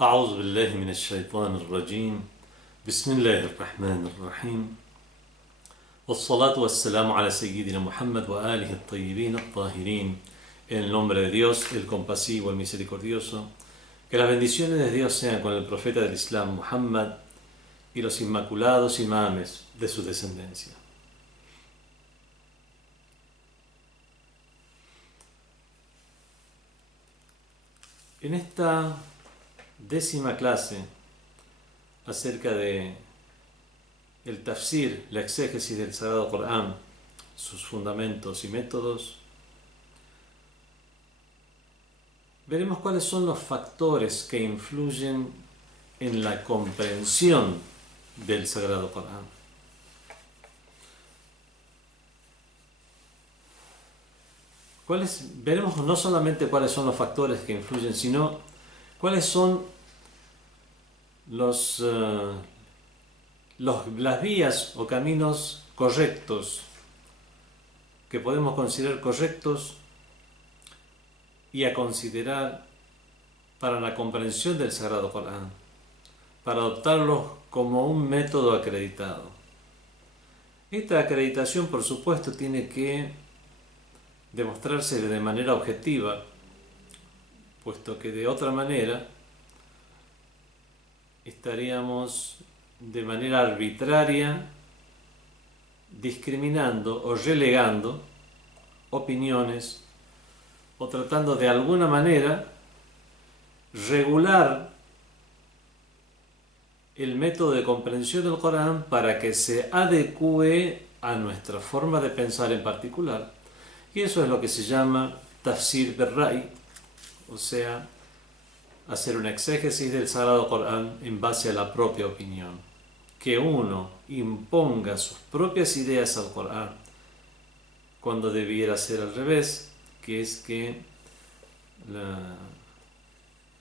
أعوذ بالله من الشيطان الرجيم بسم الله الرحمن الرحيم والصلاة والسلام على سيدنا Muhammad وآله الطيبين الطاهرين. En el nombre de Dios, el compasivo, el misericordioso. Que las bendiciones de Dios sean con el profeta del Islam Muhammad y los inmaculados imames de su descendencia. En esta 10ª clase acerca de el tafsir, la exégesis del Sagrado Corán, sus fundamentos y métodos, veremos cuáles son los factores que influyen en la comprensión del Sagrado Corán. Veremos no solamente cuáles son los factores que influyen, sino cuáles son las vías o caminos correctos que podemos considerar correctos y a considerar para la comprensión del Sagrado Corán, para adoptarlo como un método acreditado. Esta acreditación, por supuesto, tiene que demostrarse de manera objetiva, puesto que de otra manera estaríamos de manera arbitraria discriminando o relegando opiniones o tratando de alguna manera regular el método de comprensión del Corán para que se adecue a nuestra forma de pensar en particular. Y eso es lo que se llama tafsir bil-Ray, o sea, hacer una exégesis del Sagrado Corán en base a la propia opinión. Que uno imponga sus propias ideas al Corán cuando debiera ser al revés, que es que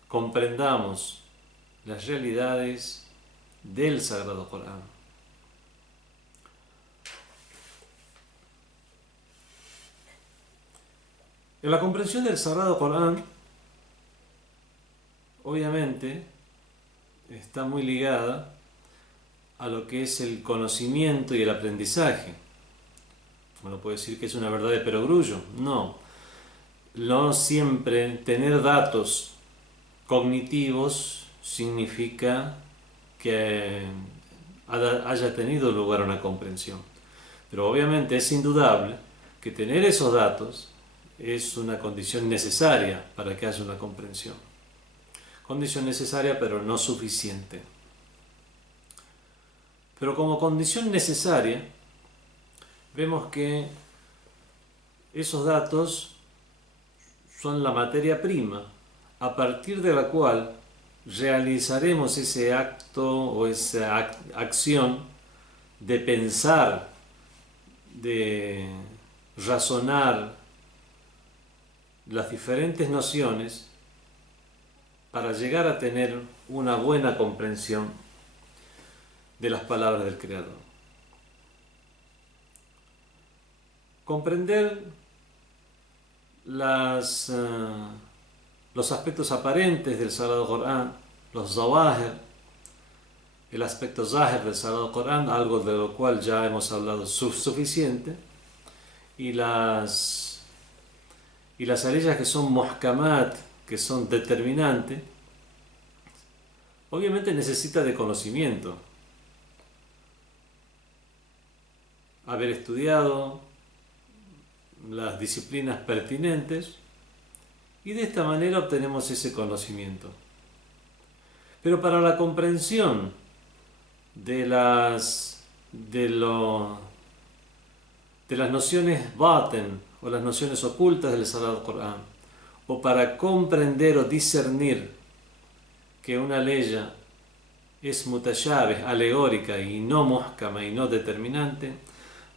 comprendamos las realidades del Sagrado Corán. En la comprensión del Sagrado Corán, obviamente, está muy ligada a lo que es el conocimiento y el aprendizaje. Uno puede decir que es una verdad de perogrullo. No siempre tener datos cognitivos significa que haya tenido lugar una comprensión. Pero obviamente es indudable que tener esos datos es una condición necesaria para que haya una comprensión. Condición necesaria, pero no suficiente. Pero como condición necesaria, vemos que esos datos son la materia prima a partir de la cual realizaremos ese acto o esa acción de pensar, de razonar las diferentes nociones para llegar a tener una buena comprensión de las palabras del Creador. Comprender los aspectos aparentes del Sagrado Corán, los zawahir, el aspecto zahir del Sagrado Corán, algo de lo cual ya hemos hablado suficiente, y las aleyas que son muhkamat, que son determinantes, obviamente necesita de conocimiento, haber estudiado las disciplinas pertinentes, y de esta manera obtenemos ese conocimiento. Pero para la comprensión de las nociones baten o las nociones ocultas del Sagrado Corán, o para comprender o discernir que una ley es mutashabih, alegórica y no muhkama y no determinante,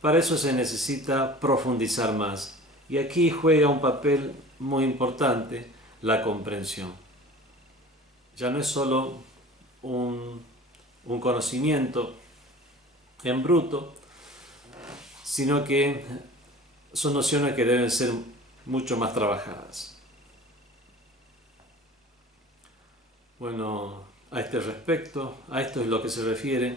para eso se necesita profundizar más. Y aquí juega un papel muy importante la comprensión. Ya no es solo un conocimiento en bruto, sino que son nociones que deben ser mucho más trabajadas. Bueno, a este respecto, a esto es lo que se refiere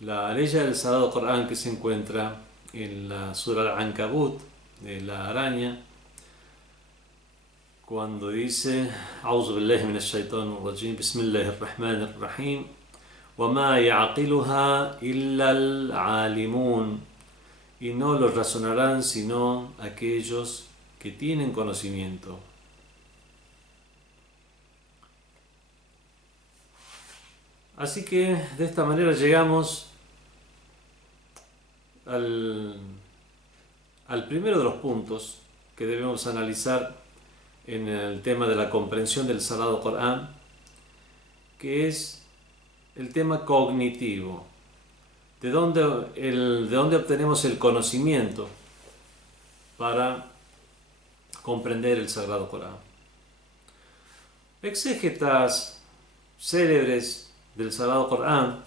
la ley del Sagrado Corán que se encuentra en la Sura Al-Ankabut, de la araña, cuando dice: A'udhu billahi minash shaitanir rajim, bismillahir rahmanir rahim, wa ma ya'qiluha illa al-alimun, y no lo razonarán sino aquellos que tienen conocimiento. Así que de esta manera llegamos al primero de los puntos que debemos analizar en el tema de la comprensión del Sagrado Corán, que es el tema cognitivo. ¿De dónde obtenemos el conocimiento para comprender el Sagrado Corán? Exégetas célebres del Sagrado Corán,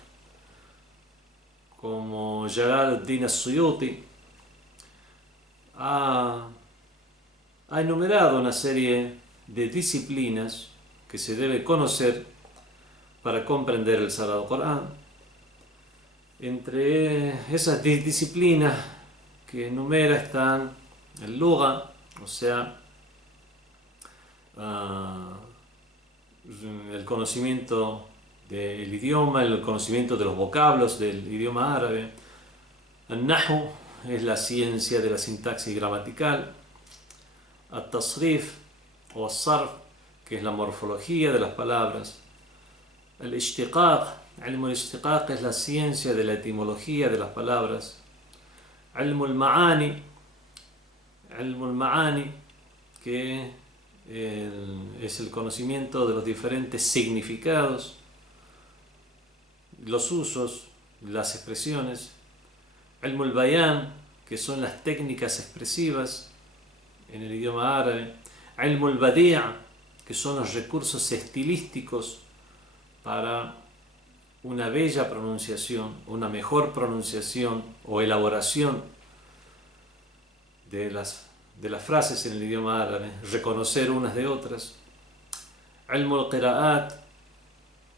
como Jalaluddin as-Suyuti, ha enumerado una serie de disciplinas que se debe conocer para comprender el Sagrado Corán. Entre esas disciplinas que enumera están el Lugha, o sea, el conocimiento del idioma, el conocimiento de los vocablos del idioma árabe. El Nahu es la ciencia de la sintaxis gramatical. El Tasrif o el Sarf, que es la morfología de las palabras. El Ishtiqaq, Ilm al-Ishtiqaq, es la ciencia de la etimología de las palabras. Ilm al-Ma'ani, que es el conocimiento de los diferentes significados, los usos, las expresiones. Ilm al-Bayan, que son las técnicas expresivas en el idioma árabe. Ilm al-Badi', que son los recursos estilísticos para una bella pronunciación, una mejor pronunciación o elaboración de las frases en el idioma árabe, reconocer unas de otras. Ilm al-Qira'at,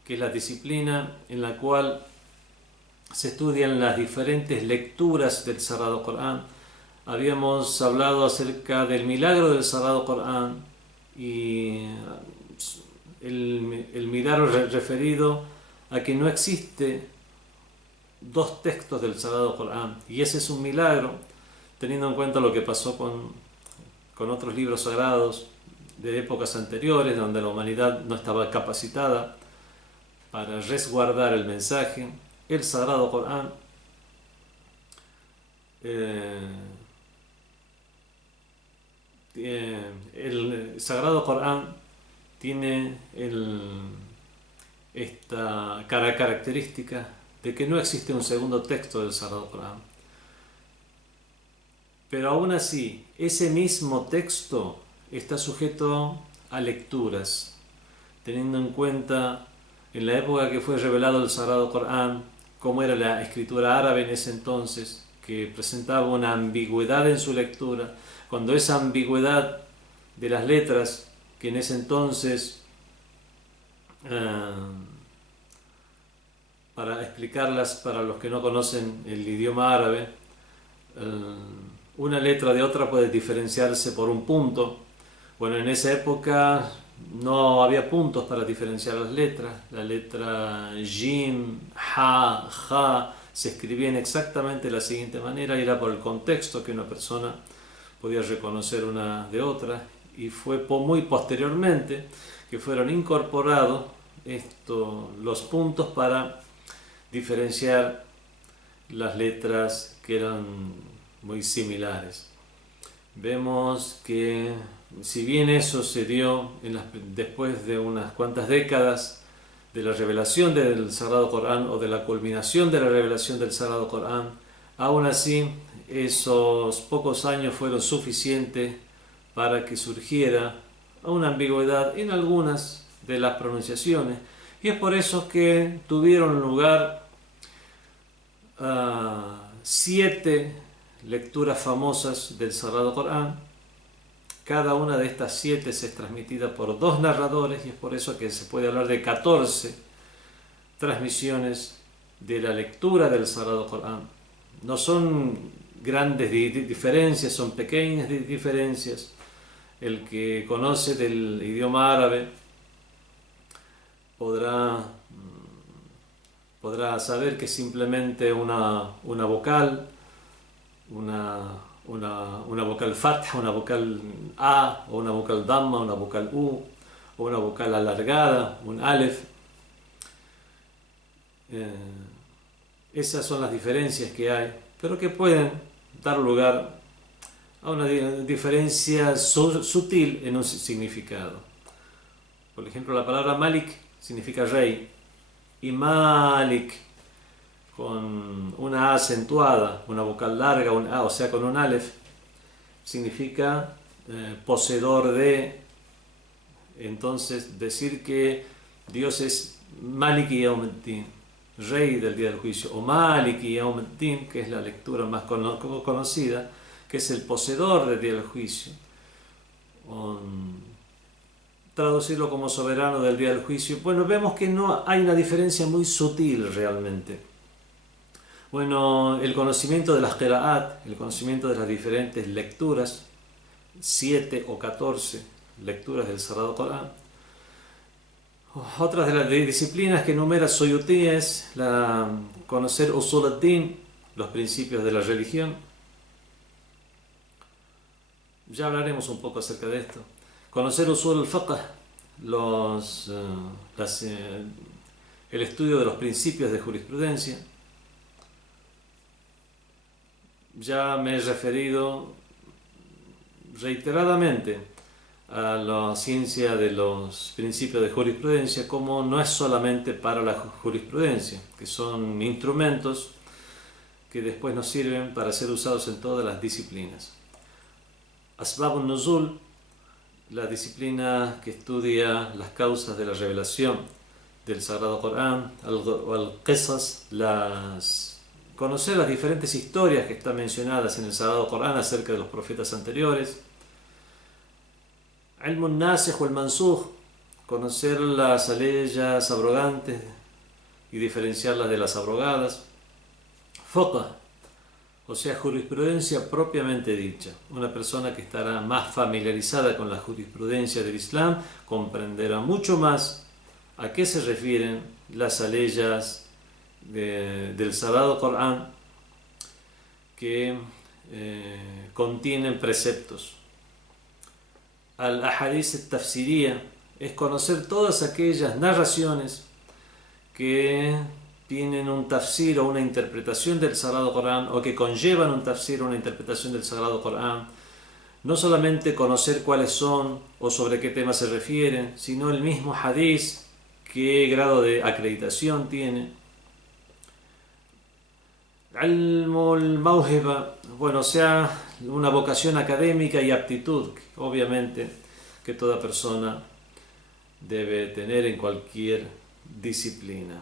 que es la disciplina en la cual se estudian las diferentes lecturas del Sagrado Corán. Habíamos hablado acerca del milagro del Sagrado Corán y el milagro referido a que no existe dos textos del Sagrado Corán, y ese es un milagro teniendo en cuenta lo que pasó con otros libros sagrados de épocas anteriores, donde la humanidad no estaba capacitada para resguardar el mensaje. El Sagrado Corán el Sagrado Corán tiene esta característica de que no existe un segundo texto del Sagrado Corán. Pero aún así, ese mismo texto está sujeto a lecturas, teniendo en cuenta en la época que fue revelado el Sagrado Corán, cómo era la escritura árabe en ese entonces, que presentaba una ambigüedad en su lectura, cuando esa ambigüedad de las letras, que en ese entonces, para explicarlas para los que no conocen el idioma árabe, una letra de otra puede diferenciarse por un punto. Bueno, en esa época no había puntos para diferenciar las letras. La letra Jim, Ha, Ja se escribía exactamente de la siguiente manera, y era por el contexto que una persona podía reconocer una de otra, y fue muy posteriormente que fueron incorporados los puntos para diferenciar las letras que eran muy similares. Vemos que si bien eso se dio después de unas cuantas décadas de la revelación del Sagrado Corán, o de la culminación de la revelación del Sagrado Corán, aún así esos pocos años fueron suficientes para que surgiera una ambigüedad en algunas de las pronunciaciones, y es por eso que tuvieron lugar 7 lecturas famosas del Sagrado Corán, Cada una de estas 7 es transmitida por 2 narradores, y es por eso que se puede hablar de 14 transmisiones de la lectura del Sagrado Corán. No son grandes diferencias, son pequeñas diferencias. El que conoce del idioma árabe podrá saber que simplemente una vocal, una vocal fatha, una vocal a, o una vocal damma, una vocal u, o una vocal alargada, un alef. Esas son las diferencias que hay, pero que pueden dar lugar a una diferencia sutil en un significado. Por ejemplo, la palabra Malik significa rey, y Malik, con una A acentuada, una vocal larga, un A, o sea, con un alef, significa poseedor de. Entonces, decir que Dios es Maliki Yawmiddin, rey del día del juicio, o Maliki Yawmiddin, que es la lectura más conocida, que es el poseedor del día del juicio. Traducirlo como soberano del día del juicio, bueno, vemos que no hay una diferencia muy sutil realmente. Bueno, el conocimiento de las qira'at, el conocimiento de las diferentes lecturas, 7 o 14 lecturas del Sagrado Corán. Otras de las disciplinas que enumera Suyuti es conocer Usul ad-Din, los principios de la religión. Ya hablaremos un poco acerca de esto. Conocer Usul al-Fiqh, el estudio de los principios de jurisprudencia. Ya me he referido reiteradamente a la ciencia de los principios de jurisprudencia, como no es solamente para la jurisprudencia, que son instrumentos que después nos sirven para ser usados en todas las disciplinas. Asbab al-Nuzul, la disciplina que estudia las causas de la revelación del Sagrado Corán, al-Qisas, conocer las diferentes historias que están mencionadas en el Sagrado Corán acerca de los profetas anteriores. Ilm al-Nasikh o al-Mansukh, conocer las leyes abrogantes y diferenciarlas de las abrogadas. Fiqh, o sea, jurisprudencia propiamente dicha. Una persona que estará más familiarizada con la jurisprudencia del Islam comprenderá mucho más a qué se refieren las leyes del Sagrado Corán que contienen preceptos. Al-Ahadith al-Tafsiriyya es conocer todas aquellas narraciones que tienen un tafsir o una interpretación del Sagrado Corán, o que conllevan un tafsir o una interpretación del Sagrado Corán. No solamente conocer cuáles son o sobre qué temas se refieren, sino el mismo hadith, qué grado de acreditación tiene. Ilmul Mawhiba, bueno, o sea, una vocación académica y aptitud, obviamente, que toda persona debe tener en cualquier disciplina.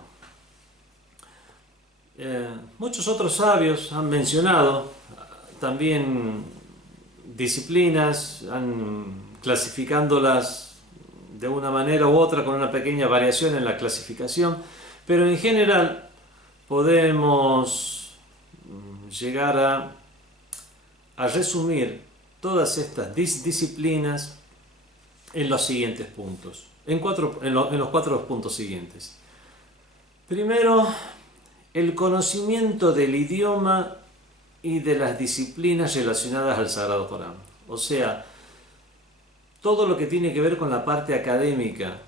Muchos otros sabios han mencionado también disciplinas, clasificándolas de una manera u otra, con una pequeña variación en la clasificación, pero en general podemos llegar a resumir todas estas disciplinas en los siguientes puntos, en los 4 puntos siguientes. Primero, el conocimiento del idioma y de las disciplinas relacionadas al Sagrado Corán. O sea, todo lo que tiene que ver con la parte académica,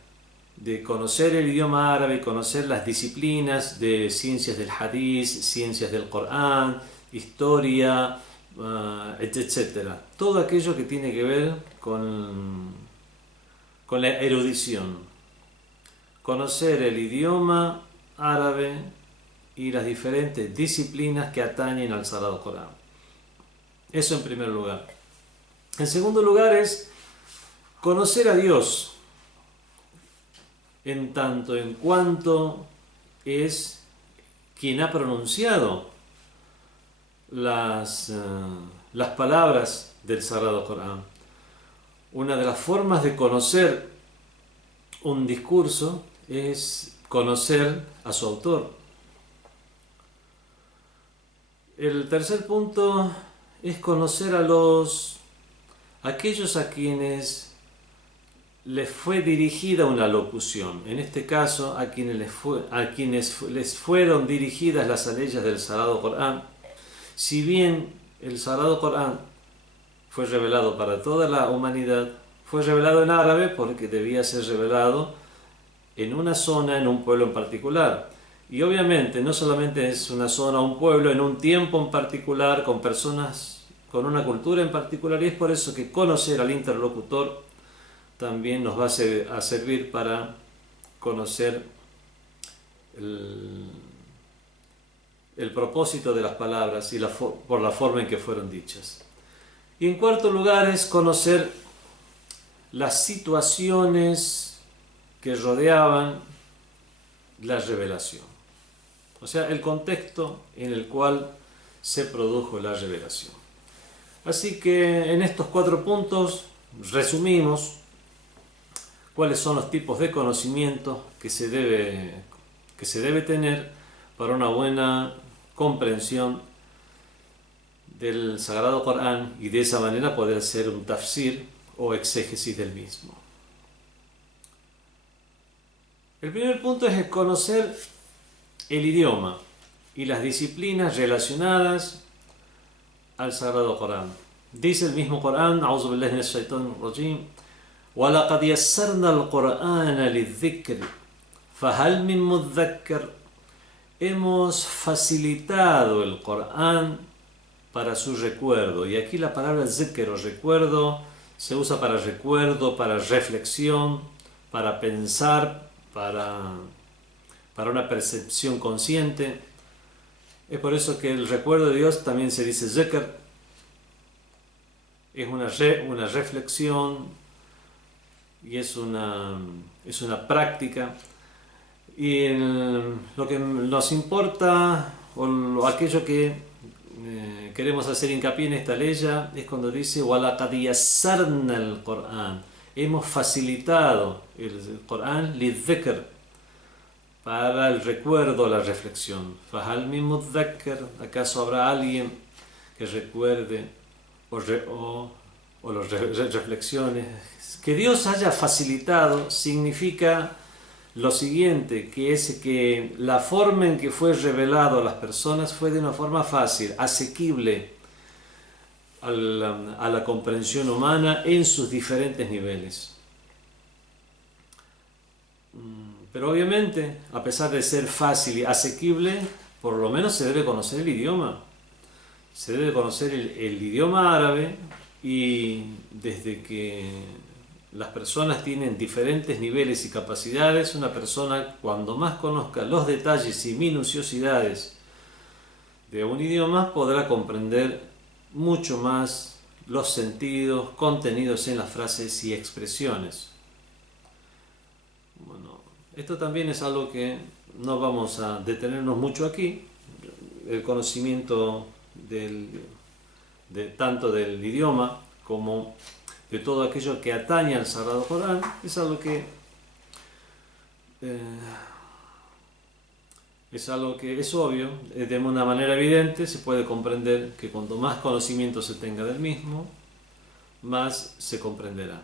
de conocer el idioma árabe, conocer las disciplinas de ciencias del hadith, ciencias del Corán, historia, etc. Todo aquello que tiene que ver con la erudición. Conocer el idioma árabe y las diferentes disciplinas que atañen al Sagrado Corán. Eso en primer lugar. En segundo lugar es conocer a Dios, en tanto en cuanto es quien ha pronunciado las palabras del Sagrado Corán. Una de las formas de conocer un discurso es conocer a su autor. El tercer punto es conocer a aquellos a quienes les fue dirigida una locución. En este caso, a quienes les fueron dirigidas las aleyas del Sagrado Corán. Si bien el Sagrado Corán fue revelado para toda la humanidad, fue revelado en árabe porque debía ser revelado en una zona, en un pueblo en particular. Y obviamente no solamente es una zona, un pueblo, en un tiempo en particular, con personas con una cultura en particular, y es por eso que conocer al interlocutor también nos va a servir para conocer el propósito de las palabras y por la forma en que fueron dichas. Y en cuarto lugar es conocer las situaciones que rodeaban la revelación. O sea, el contexto en el cual se produjo la revelación. Así que en estos 4 puntos resumimos cuáles son los tipos de conocimiento que se debe tener para una buena comprensión del Sagrado Corán y de esa manera poder hacer un tafsir o exégesis del mismo. El primer punto es conocer el idioma y las disciplinas relacionadas al Sagrado Corán. Dice el mismo Corán, A'udhu billahi minash shaitanir rajim, وَلَقَدْ يَسَّرْنَا الْقُرْآنَ لِلذِّكْرِ فَهَلْ مِن مُدَّكِّرٍ. Hemos facilitado el Corán para su recuerdo. Y aquí la palabra zikr o recuerdo se usa para recuerdo, para reflexión, para pensar, para una percepción consciente. Es por eso que el recuerdo de Dios también se dice zikr. Es una reflexión y es una práctica. Y lo que nos importa, o aquello que queremos hacer hincapié en esta ley, es cuando dice وَلَقَدْ يَسَّرْنَا الْقُرْآنَ. Hemos facilitado el Corán لِلذِّكْر, para el recuerdo, la reflexión. فَهَلْ مِن مُدَّكِّرٍ. ¿Acaso habrá alguien que recuerde o los reflexiones? Que Dios haya facilitado significa lo siguiente, que es que la forma en que fue revelado a las personas fue de una forma fácil, asequible a la comprensión humana en sus diferentes niveles. Pero obviamente, a pesar de ser fácil y asequible, por lo menos se debe conocer el idioma. Se debe conocer el idioma árabe, y desde que las personas tienen diferentes niveles y capacidades, una persona, cuando más conozca los detalles y minuciosidades de un idioma, podrá comprender mucho más los sentidos contenidos en las frases y expresiones. Bueno, esto también es algo que no vamos a detenernos mucho aquí. El conocimiento tanto del idioma como de todo aquello que atañe al Sagrado Corán es algo que es obvio, de una manera evidente. Se puede comprender que cuanto más conocimiento se tenga del mismo, más se comprenderá,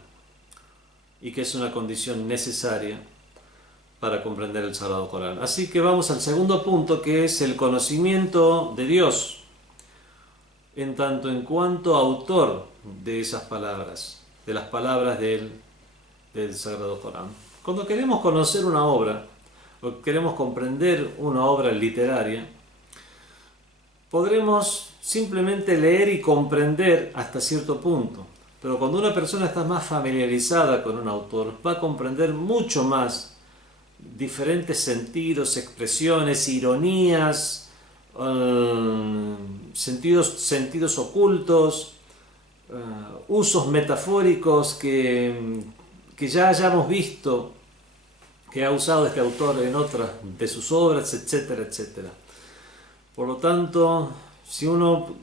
y que es una condición necesaria para comprender el Sagrado Corán. Así que vamos al segundo punto, que es el conocimiento de Dios en tanto en cuanto autor de esas palabras, de las palabras del Sagrado Corán. Cuando queremos conocer una obra o queremos comprender una obra literaria, podremos simplemente leer y comprender hasta cierto punto, pero cuando una persona está más familiarizada con un autor, va a comprender mucho más diferentes sentidos, expresiones, ironías, sentidos ocultos, usos metafóricos que ya hayamos visto que ha usado este autor en otras de sus obras, etcétera, etcétera. Por lo tanto, si uno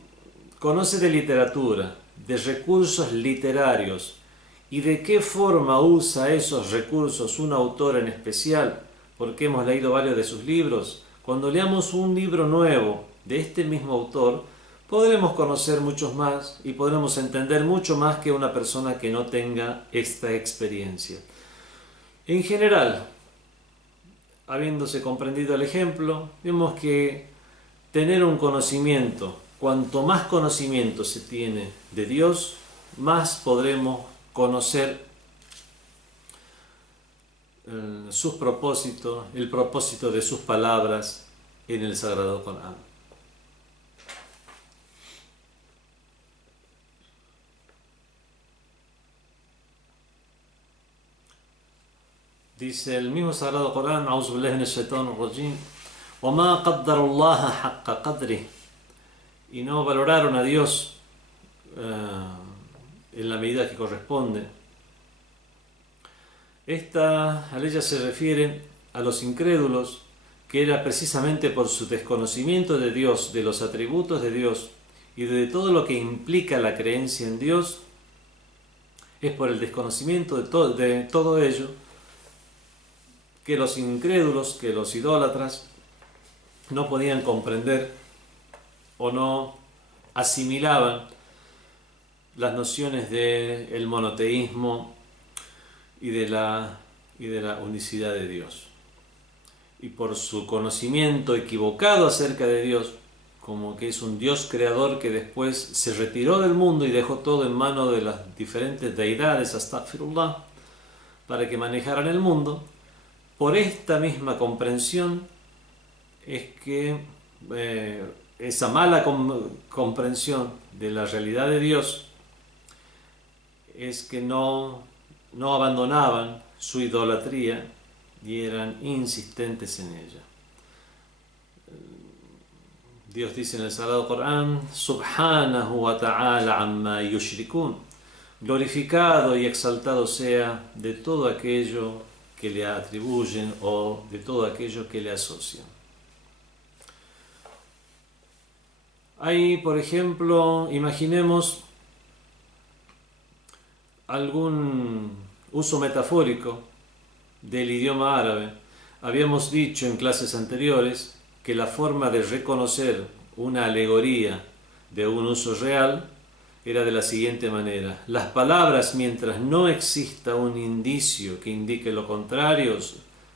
conoce de literatura, de recursos literarios, y de qué forma usa esos recursos un autor en especial, porque hemos leído varios de sus libros. Cuando leamos un libro nuevo de este mismo autor, podremos conocer muchos más y podremos entender mucho más que una persona que no tenga esta experiencia. En general, habiéndose comprendido el ejemplo, vemos que tener un conocimiento, cuanto más conocimiento se tiene de Dios, más podremos conocer sus propósitos, el propósito de sus palabras en el Sagrado Corán. Dice el mismo Sagrado Corán: "A'udhu billahi minash shaitanir rajim, wa ma qaddarullaha haqqa qadrihi", y no valoraron a Dios en la medida que corresponde. Esta aleya se refiere a los incrédulos, que era precisamente por su desconocimiento de Dios, de los atributos de Dios y de todo lo que implica la creencia en Dios. Es por el desconocimiento de todo ello que los incrédulos, que los idólatras, no podían comprender o no asimilaban las nociones del monoteísmo y de la unicidad de Dios. Y por su conocimiento equivocado acerca de Dios, como que es un Dios creador que después se retiró del mundo y dejó todo en manos de las diferentes deidades, astaghfirullah, para que manejaran el mundo, por esta misma comprensión es que esa mala comprensión de la realidad de Dios es que no abandonaban su idolatría y eran insistentes en ella. Dios dice en el Sagrado Corán: "Subhanahu wa ta'ala amma yushrikun", glorificado y exaltado sea de todo aquello que le atribuyen o de todo aquello que le asocian. Hay, por ejemplo, imaginemos algún uso metafórico del idioma árabe. Habíamos dicho en clases anteriores que la forma de reconocer una alegoría de un uso real era de la siguiente manera: las palabras, mientras no exista un indicio que indique lo contrario,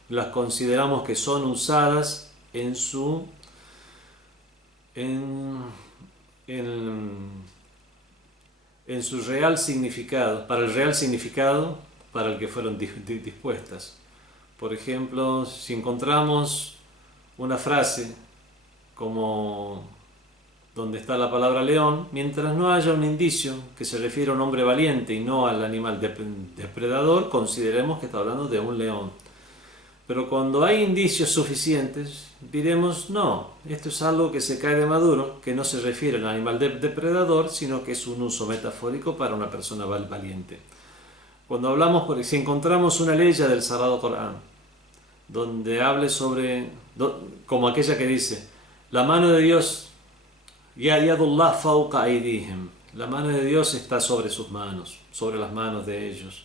las consideramos que son usadas en su real significado, para el real significado para el que fueron dispuestas. Por ejemplo, si encontramos una frase como donde está la palabra león, mientras no haya un indicio que se refiere a un hombre valiente y no al animal depredador, consideremos que está hablando de un león. Pero cuando hay indicios suficientes, diremos: no, esto es algo que se cae de maduro, que no se refiere al animal depredador, sino que es un uso metafórico para una persona valiente. Cuando hablamos, si encontramos una ley del Sagrado Corán, donde hable sobre, como aquella que dice: la mano de Dios, Yadullah fawqa aydihim, la mano de Dios está sobre sus manos, sobre las manos de ellos.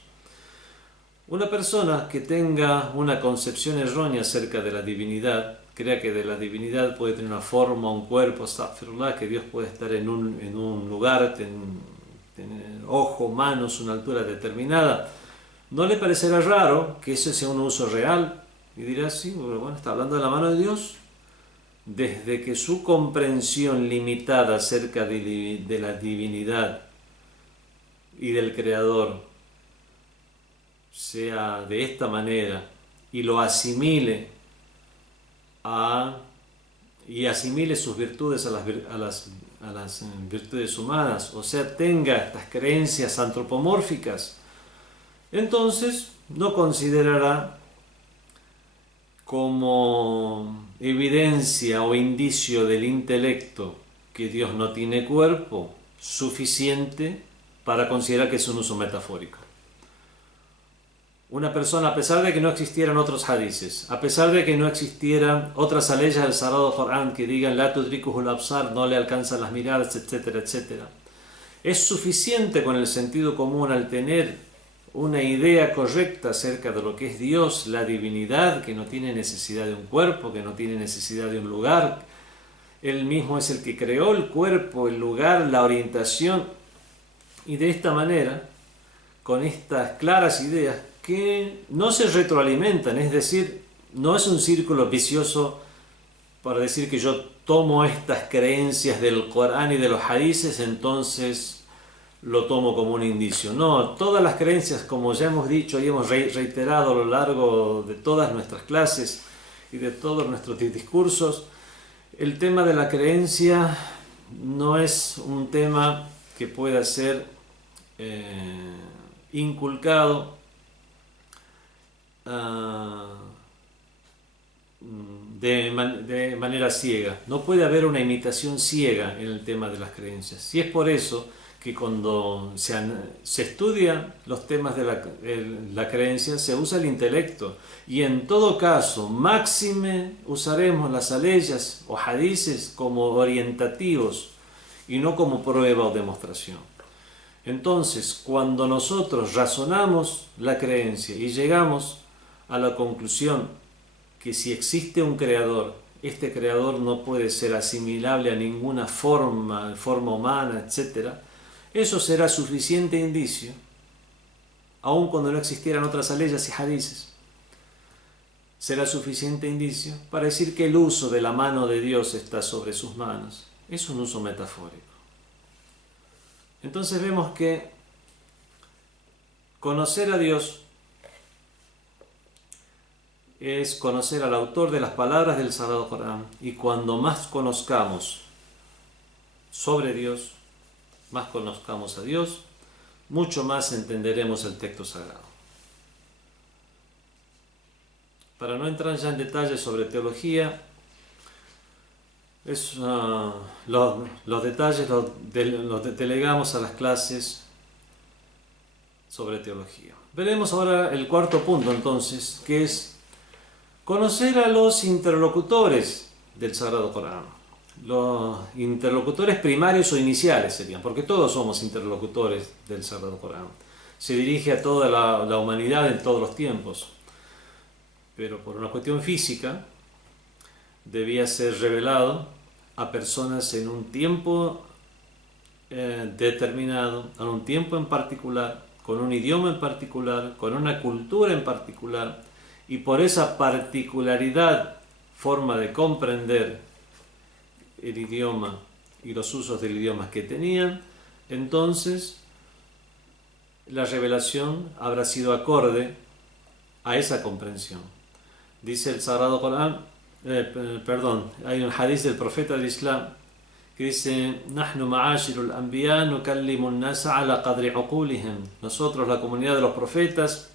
Una persona que tenga una concepción errónea acerca de la divinidad, crea que de la divinidad puede tener una forma, un cuerpo, astaghfirullah, que Dios puede estar en un lugar, tener ojo, manos, una altura determinada, ¿no le parecerá raro que ese sea un uso real? Y dirá: sí, bueno, está hablando de la mano de Dios. Desde que su comprensión limitada acerca de la divinidad y del Creador sea de esta manera y lo asimile sus virtudes a las virtudes humanas, o sea, tenga estas creencias antropomórficas, entonces no considerará como evidencia o indicio del intelecto que Dios no tiene cuerpo suficiente para considerar que es un uso metafórico. Una persona, a pesar de que no existieran otros hadices, a pesar de que no existieran otras aleyas del Sagrado Corán que digan la tudrikuhul absar, no le alcanzan las miradas, etcétera, etcétera, es suficiente con el sentido común al tener una idea correcta acerca de lo que es Dios, la divinidad, que no tiene necesidad de un cuerpo, que no tiene necesidad de un lugar. Él mismo es el que creó el cuerpo, el lugar, la orientación. Y de esta manera, con estas claras ideas que no se retroalimentan, es decir, no es un círculo vicioso para decir que yo tomo estas creencias del Corán y de los hadices, entonces lo tomo como un indicio. No, todas las creencias, como ya hemos dicho y hemos reiterado a lo largo de todas nuestras clases y de todos nuestros discursos, el tema de la creencia no es un tema que pueda ser inculcado de manera ciega. No puede haber una imitación ciega en el tema de las creencias. Y es por eso que cuando se estudian los temas de la creencia, se usa el intelecto. Y en todo caso, máxime usaremos las aleyas o hadices como orientativos y no como prueba o demostración. Entonces, cuando nosotros razonamos la creencia y llegamos a la conclusión que si existe un creador, este creador no puede ser asimilable a ninguna forma humana, etc., eso será suficiente indicio, aun cuando no existieran otras aleyas y hadices, será suficiente indicio para decir que el uso de la mano de Dios está sobre sus manos. Es un uso metafórico. Entonces vemos que conocer a Dios es conocer al autor de las palabras del Sagrado Corán, y cuando más conozcamos sobre Dios, más conozcamos a Dios, mucho más entenderemos el texto sagrado. Para no entrar ya en detalles sobre teología, los detalles los delegamos a las clases sobre teología. Veremos ahora el cuarto punto entonces, que es conocer a los interlocutores del Sagrado Corán. Los interlocutores primarios o iniciales serían, porque todos somos interlocutores del Sagrado Corán. Se dirige a toda la humanidad en todos los tiempos, pero por una cuestión física debía ser revelado a personas en un tiempo determinado, en un tiempo en particular, con un idioma en particular, con una cultura en particular, y por esa particularidad, forma de comprender el idioma y los usos del idioma que tenían, entonces la revelación habrá sido acorde a esa comprensión. Dice el Sagrado Corán, hay un hadith del profeta del Islam que dice: "Nahnu ma'ashirul anbiya nukallimu an-nasa ala qadri uqulihim". Nosotros, la comunidad de los profetas,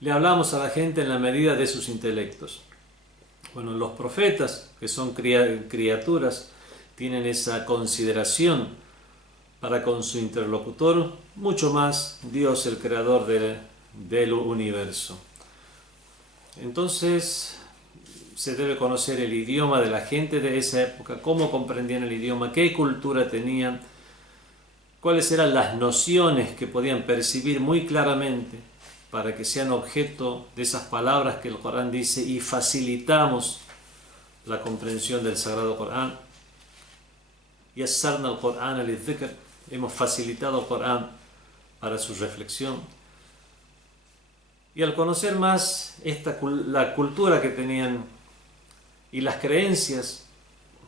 le hablamos a la gente en la medida de sus intelectos. Bueno, los profetas, que son criaturas, tienen esa consideración para con su interlocutor, mucho más Dios, el creador del universo. Entonces se debe conocer el idioma de la gente de esa época, cómo comprendían el idioma, qué cultura tenían, cuáles eran las nociones que podían percibir muy claramente para que sean objeto de esas palabras que el Corán dice, y facilitamos la comprensión del Sagrado Corán. Yassarna al-Qur'an al-Dhikr, hemos facilitado el Corán para su reflexión. Y al conocer más la cultura que tenían y las creencias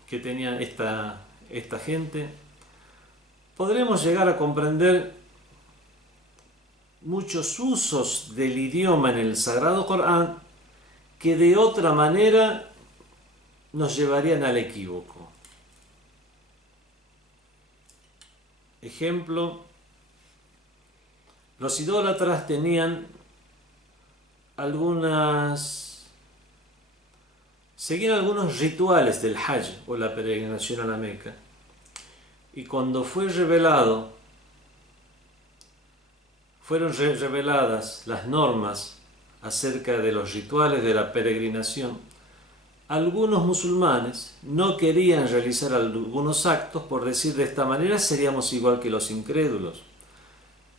que tenía esta gente, podremos llegar a comprender muchos usos del idioma en el Sagrado Corán que de otra manera nos llevarían al equívoco. Ejemplo, los idólatras tenían seguían algunos rituales del Hajj o la peregrinación a la Meca, y cuando fueron reveladas las normas acerca de los rituales de la peregrinación, algunos musulmanes no querían realizar algunos actos por decir: de esta manera seríamos igual que los incrédulos.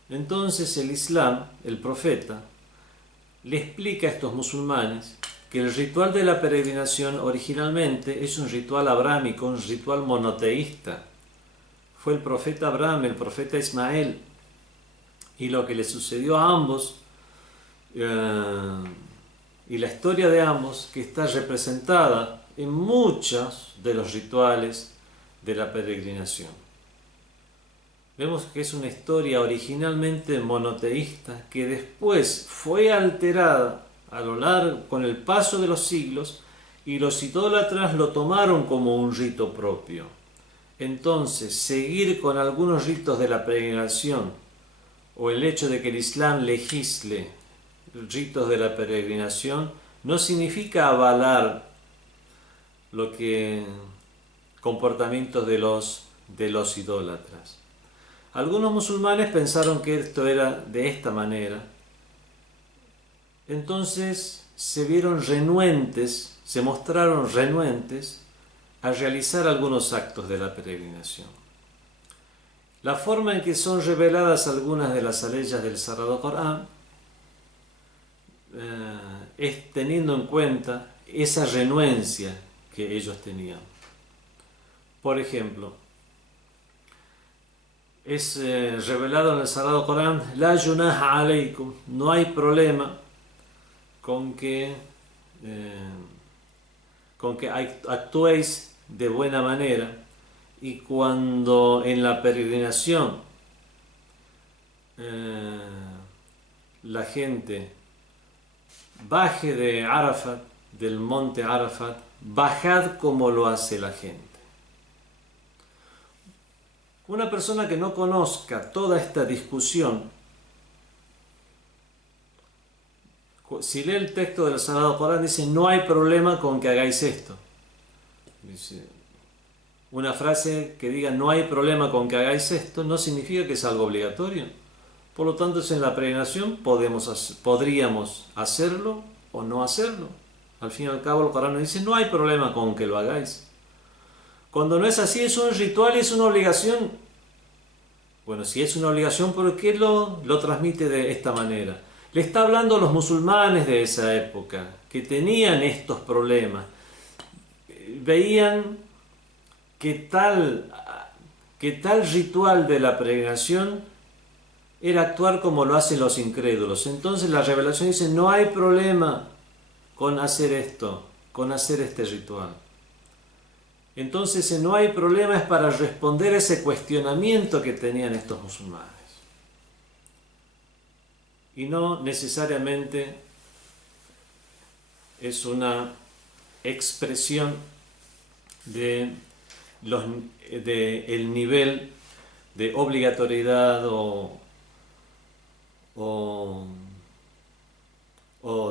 Entonces el Islam, el profeta, le explica a estos musulmanes que el ritual de la peregrinación originalmente es un ritual abrámico, un ritual monoteísta. Fue el profeta Abraham, el profeta Ismael, y lo que le sucedió a ambos, y la historia de ambos, que está representada en muchos de los rituales de la peregrinación. Vemos que es una historia originalmente monoteísta que después fue alterada a lo largo, con el paso de los siglos, y los idólatras lo tomaron como un rito propio. Entonces, seguir con algunos ritos de la peregrinación o el hecho de que el Islam legisle ritos de la peregrinación no significa avalar comportamientos de los idólatras. Algunos musulmanes pensaron que esto era de esta manera, entonces se mostraron renuentes a realizar algunos actos de la peregrinación. La forma en que son reveladas algunas de las aleyas del Sagrado Corán es teniendo en cuenta esa renuencia que ellos tenían. Por ejemplo, es revelado en el Sagrado Corán: La junaha alaykum, no hay problema con que actuéis de buena manera, y cuando en la peregrinación la gente baje de Arafat, del monte Arafat, bajad como lo hace la gente. Una persona que no conozca toda esta discusión, si lee el texto del Sagrado Corán, dice: no hay problema con que hagáis esto. Dice, una frase que diga no hay problema con que hagáis esto no significa que es algo obligatorio. Por lo tanto, en la peregrinación podríamos hacerlo o no hacerlo. Al fin y al cabo, el Corán nos dice: no hay problema con que lo hagáis. Cuando no es así, es un ritual y es una obligación. Bueno, si es una obligación, ¿por qué lo transmite de esta manera? Le está hablando a los musulmanes de esa época, que tenían estos problemas. Veían que tal ritual de la peregrinación era actuar como lo hacen los incrédulos. Entonces la revelación dice: no hay problema con hacer esto, con hacer este ritual. Entonces, no hay problema es para responder a ese cuestionamiento que tenían estos musulmanes. Y no necesariamente es una expresión de el nivel de obligatoriedad o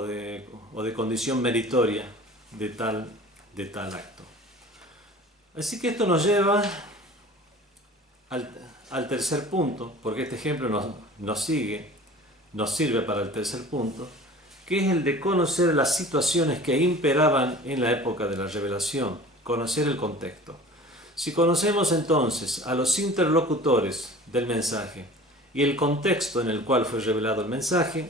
de condición meritoria de tal acto. Así que esto nos lleva al tercer punto, porque este ejemplo nos sirve para el tercer punto, que es el de conocer las situaciones que imperaban en la época de la revelación, conocer el contexto. Si conocemos entonces a los interlocutores del mensaje y el contexto en el cual fue revelado el mensaje,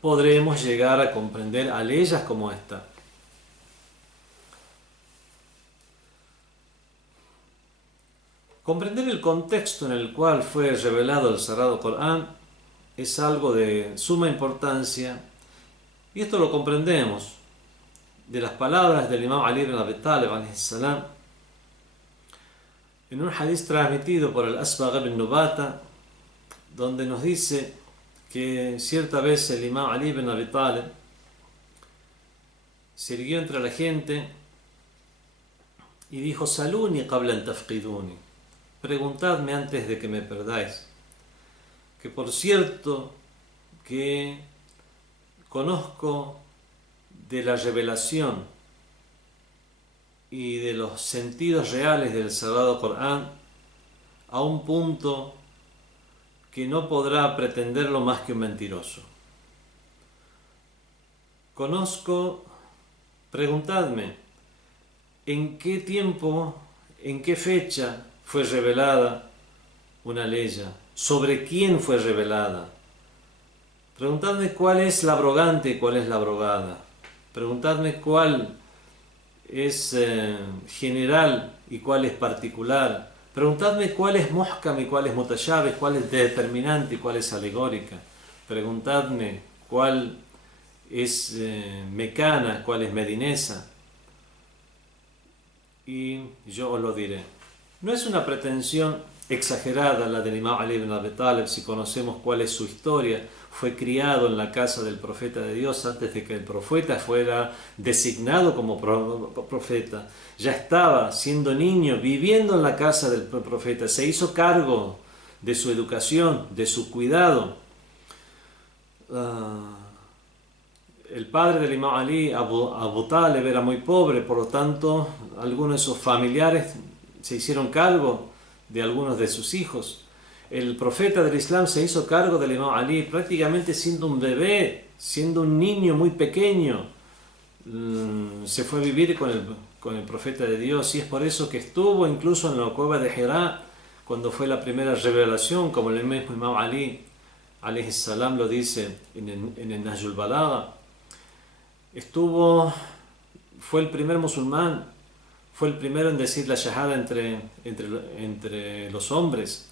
podremos llegar a comprender aleyas como esta. Comprender el contexto en el cual fue revelado el Sagrado Corán es algo de suma importancia, y esto lo comprendemos de las palabras del Imam Ali ibn Abi Talib alayhi salam en un hadith transmitido por el Asbagh ibn Nubata, donde nos dice que cierta vez el Imam Ali ibn Abi Talib se irguió entre la gente y dijo: Saluni qabla an tafqiduni, preguntadme antes de que me perdáis. Que por cierto que conozco de la revelación y de los sentidos reales del Sagrado Corán a un punto que no podrá pretenderlo más que un mentiroso. Preguntadme en qué tiempo, en qué fecha fue revelada una ley sobre quién fue revelada. Preguntadme cuál es la abrogante y cuál es la abrogada. Preguntadme cuál es general y cuál es particular. Preguntadme cuál es muhkam y cuál es mutashabih, cuál es determinante y cuál es alegórica. Preguntadme cuál es mecana, cuál es medinesa. Y yo os lo diré. No es una pretensión exagerada la del Imam Ali ibn Abi Talib si conocemos cuál es su historia. Fue criado en la casa del profeta de Dios antes de que el profeta fuera designado como profeta. Ya estaba siendo niño, viviendo en la casa del profeta. Se hizo cargo de su educación, de su cuidado. El padre del Imam Ali, Abu Talib, era muy pobre, por lo tanto, algunos de sus familiares se hicieron cargo de algunos de sus hijos. El profeta del Islam se hizo cargo del Imam Ali prácticamente siendo un bebé, siendo un niño muy pequeño. Se fue a vivir con el profeta de Dios, y es por eso que estuvo incluso en la cueva de Hira cuando fue la primera revelación, como el mismo Imam Ali alayhi salam lo dice en el Nahjul Balagha. Fue el primer musulmán, fue el primero en decir la shahada entre los hombres.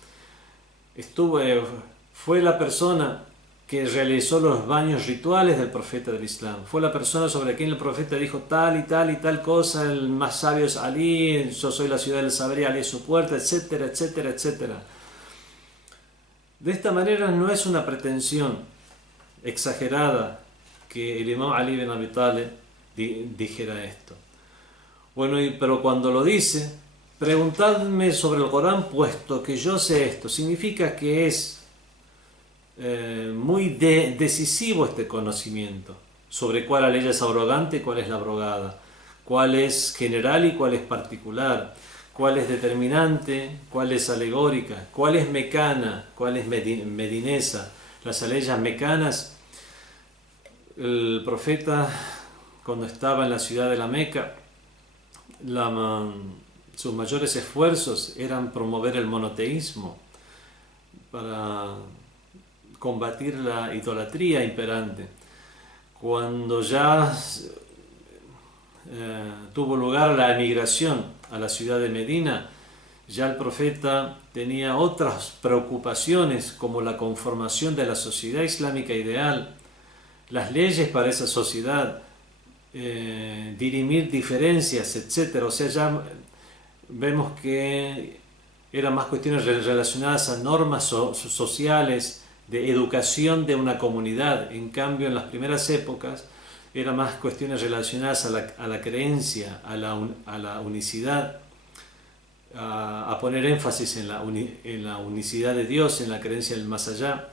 Fue la persona que realizó los baños rituales del profeta del Islam. Fue la persona sobre quien el profeta dijo tal y tal cosa, el más sabio es Ali, yo soy la ciudad del saber, Ali es su puerta, etcétera, etcétera, etcétera. De esta manera no es una pretensión exagerada que el Imam Ali ibn Abi Talib dijera esto. Bueno, pero cuando lo dice, preguntadme sobre el Corán puesto que yo sé esto, significa que es muy decisivo este conocimiento sobre cuál ley es abrogante y cuál es la abrogada, cuál es general y cuál es particular, cuál es determinante, cuál es alegórica, cuál es mecana, cuál es medinesa. Las aleyas mecanas, el profeta cuando estaba en la ciudad de la Meca, sus mayores esfuerzos eran promover el monoteísmo para combatir la idolatría imperante. Cuando ya tuvo lugar la emigración a la ciudad de Medina, ya el profeta tenía otras preocupaciones como la conformación de la sociedad islámica ideal, las leyes para esa sociedad, dirimir diferencias, etc. O sea, ya vemos que eran más cuestiones relacionadas a normas sociales, de educación de una comunidad. En cambio, en las primeras épocas eran más cuestiones relacionadas a la creencia, a la unicidad, a poner énfasis en la unicidad de Dios, en la creencia del más allá.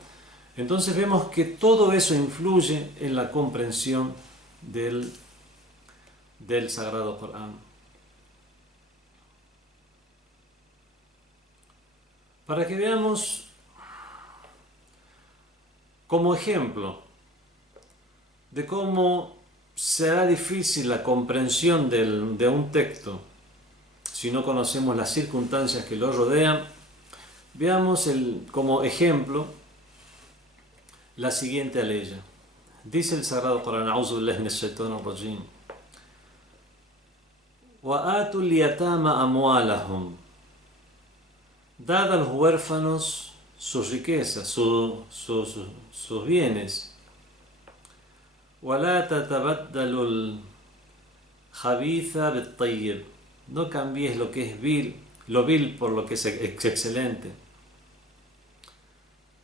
Entonces vemos que todo eso influye en la comprensión del Sagrado Corán. Para que veamos como ejemplo de cómo será difícil la comprensión de un texto si no conocemos las circunstancias que lo rodean, veamos como ejemplo la siguiente aleya. Dice el Sagrado Corán: A'udhu billahi minash shaitanir rajim. Wa atul yatama amwalahum. Dad a los huérfanos sus riquezas, sus bienes. وَلَا تَتَبَدَّلُوا الْخَبِيثَ بِالطَّيِّبِ. No cambies lo que es lo vil por lo que es excelente.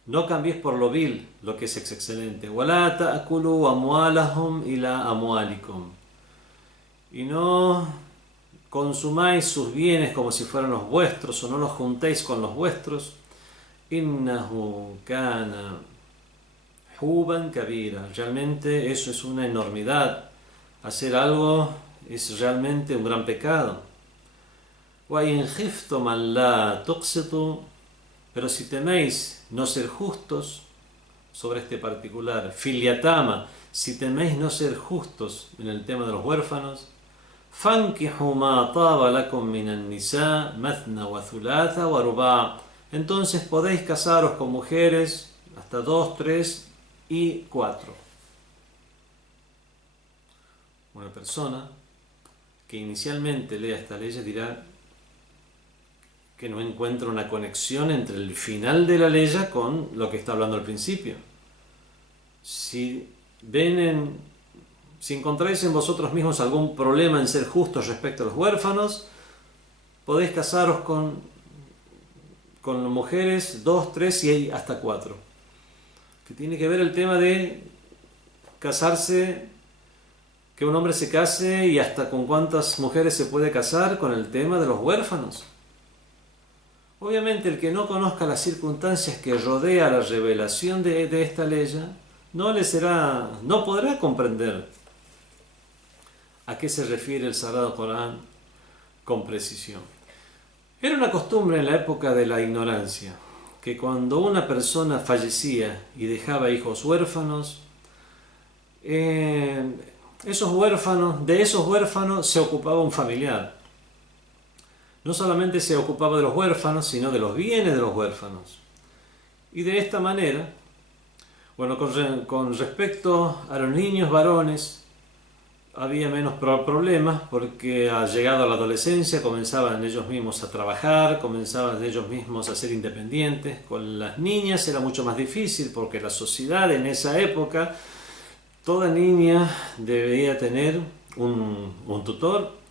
No cambies por lo vil lo que es excelente. وَلَا تَأْكُلُوا أَمْوَالَهُمْ إِلَىٰ أَمْوَالِكُمْ. Y no consumáis sus bienes como si fueran los vuestros, o no los juntéis con los vuestros. إِنَّهُ كَانَ حُوبًا كَبِيرًا. Realmente eso es una enormidad. Hacer algo es realmente un gran pecado. وَإِنْ خِفْتُمْ أَلَّا تُقْسِطُوا. Pero si teméis no ser justos sobre este particular, filiatama, si teméis no ser justos en el tema de los huérfanos, فَانْكِحُوا مَا طَابَ لَكُمْ مِنَ النِّسَاءِ مَثْنَى وَثُلَاثَ وَرُبَاعَ. entonces podéis casaros con mujeres hasta 2, 3 y 4. Una persona que inicialmente lea esta ley dirá que no encuentra una conexión entre el final de la ley con lo que está hablando al principio. Si encontráis en vosotros mismos algún problema en ser justos respecto a los huérfanos, podéis casaros con mujeres 2, 3 y hasta 4. Que tiene que ver el tema de casarse, que un hombre se case y hasta con cuántas mujeres se puede casar, con el tema de los huérfanos. Obviamente el que no conozca las circunstancias que rodea la revelación de esta ley no podrá comprender a qué se refiere el Sagrado Corán con precisión. Era una costumbre en la época de la ignorancia que cuando una persona fallecía y dejaba hijos huérfanos, de esos huérfanos se ocupaba un familiar. No solamente se ocupaba de los huérfanos, sino de los bienes de los huérfanos. Y de esta manera, con respecto a los niños varones, había menos problemas porque llegado a la adolescencia comenzaban ellos mismos a trabajar, comenzaban ellos mismos a ser independientes. Con las niñas era mucho más difícil porque la sociedad en esa época, toda niña debía tener un tutor.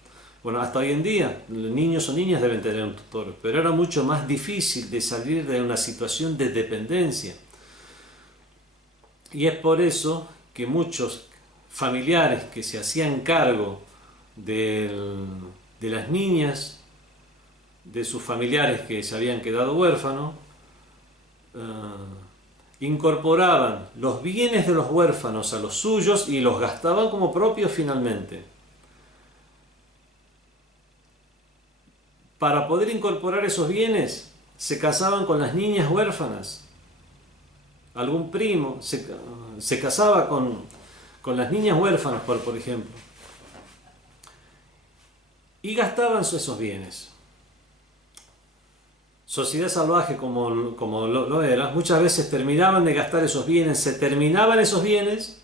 Hasta hoy en día, niños o niñas deben tener un tutor, pero era mucho más difícil de salir de una situación de dependencia. Y es por eso que muchos familiares que se hacían cargo de las niñas, de sus familiares que se habían quedado huérfanos, incorporaban los bienes de los huérfanos a los suyos y los gastaban como propios finalmente. Para poder incorporar esos bienes, se casaban con las niñas huérfanas. Algún primo se casaba con las niñas huérfanas, por ejemplo. Y gastaban esos bienes. Sociedad salvaje como lo era, muchas veces terminaban de gastar esos bienes, se terminaban esos bienes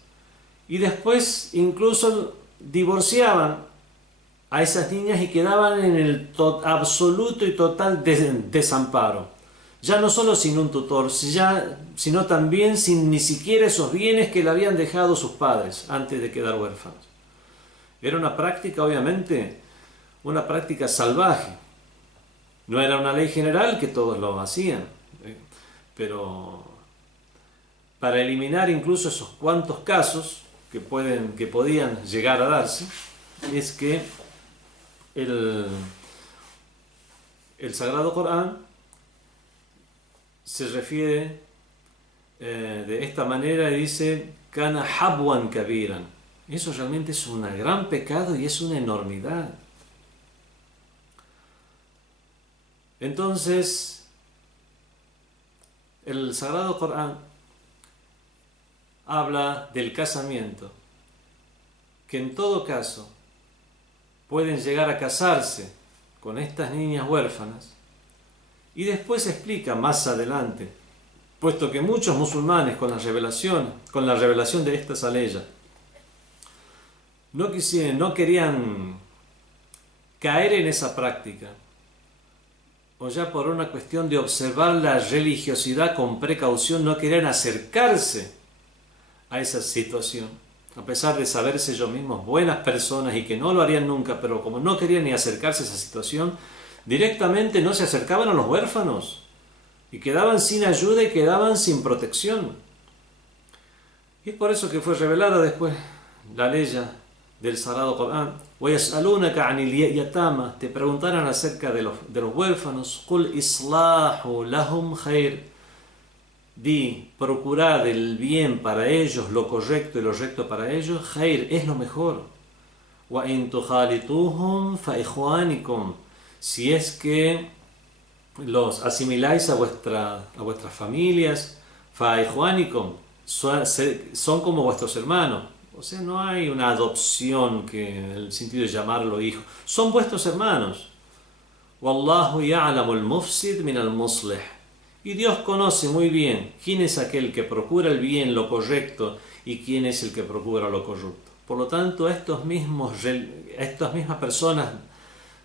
y después incluso divorciaban a esas niñas y quedaban en el absoluto y total desamparo. Ya no solo sin un tutor, sino también sin ni siquiera esos bienes que le habían dejado sus padres antes de quedar huérfanos. Era una práctica, obviamente, una práctica salvaje. No era una ley general que todos lo hacían, pero para eliminar incluso esos cuantos casos que podían llegar a darse, es que el Sagrado Corán se refiere de esta manera y dice Kana habwan kabiran. Eso realmente es un gran pecado y es una enormidad. Entonces el Sagrado Corán habla del casamiento, que en todo caso pueden llegar a casarse con estas niñas huérfanas, y después explica más adelante, puesto que muchos musulmanes con la revelación de esta aleya no querían caer en esa práctica, o ya por una cuestión de observar la religiosidad con precaución no querían acercarse a esa situación, a pesar de saberse ellos mismos buenas personas y que no lo harían nunca, pero como no querían ni acercarse a esa situación, directamente no se acercaban a los huérfanos y quedaban sin ayuda y quedaban sin protección. Y es por eso que fue revelada después la ley del Sagrado Corán. وَيَسْأَلُونَكَ عَنِ الْيَتَامَى, te preguntarán acerca de los huérfanos. قُلْ إِصْلَاحُ لَهُمْ خَيْرٌ, di, procurad el bien para ellos, lo correcto y lo recto para ellos, khair, es lo mejor. وَإِن تُخَالِطُوهُمْ فَإِخْوَانِكُمْ, si es que los asimiláis a vuestras familias, فَإِخْوَانِكُمْ, son como vuestros hermanos. O sea, no hay una adopción que en el sentido de llamarlo hijo, son vuestros hermanos. وَاللَّهُ يَعْلَمُ الْمُفْسِدَ مِنَ الْمُصْلِحِ, Y Dios conoce muy bien quién es aquel que procura el bien, lo correcto, y quién es el que procura lo corrupto. Por lo tanto, estas mismas personas